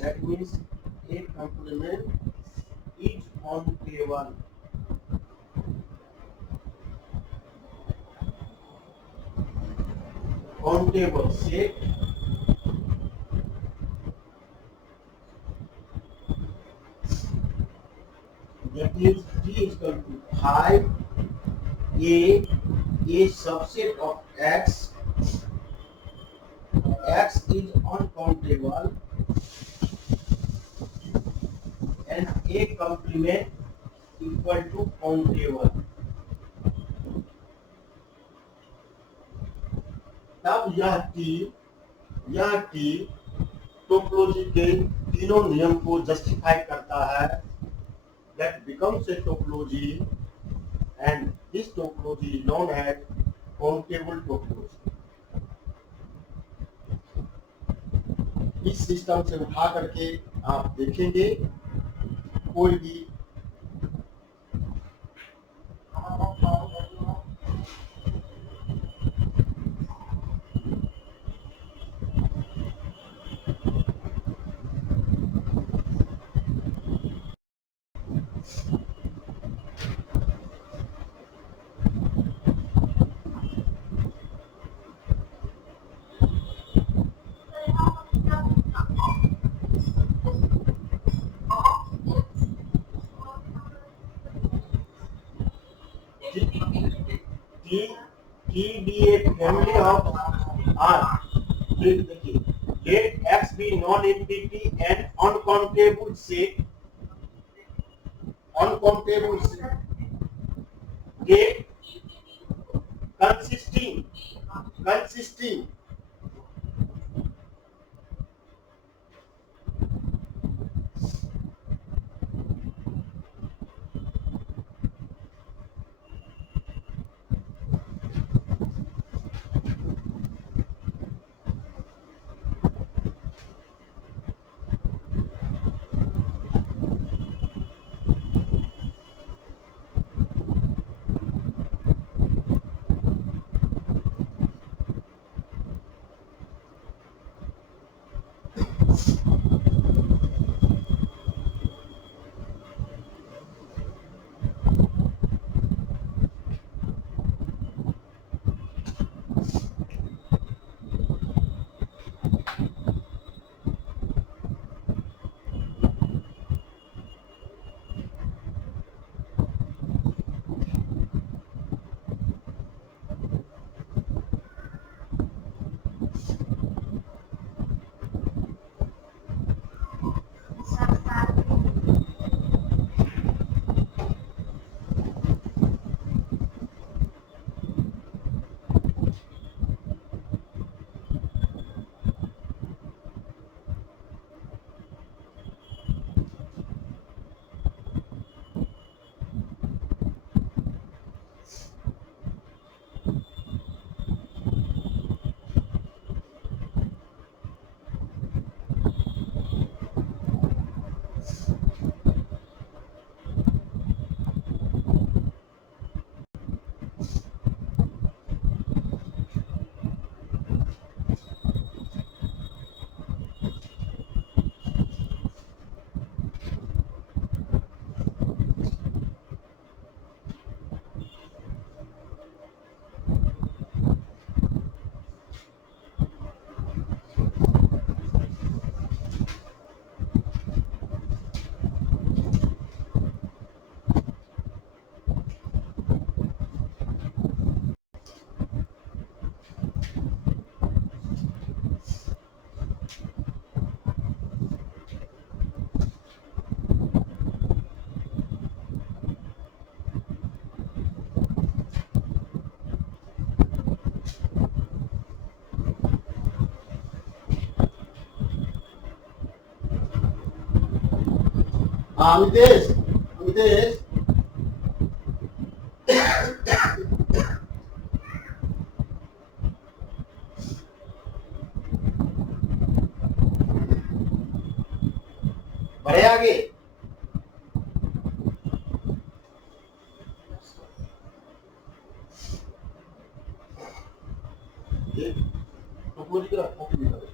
that means a complement is on table set that is T is equal to phi a subset of X. X is uncountable and a complement equal to countable. तब यह T topology के तीनों नियम को justify करता है. That becomes a topology and this topology is known as countable topology. इस system से उठा करके आप देखेंगे कोई भी T be a family of R. देखिए, let X be non-entity and uncountable set. Uncountable set. A consisting Amitesh Amitesh बढ़े आगे। ये तो पूरी तरह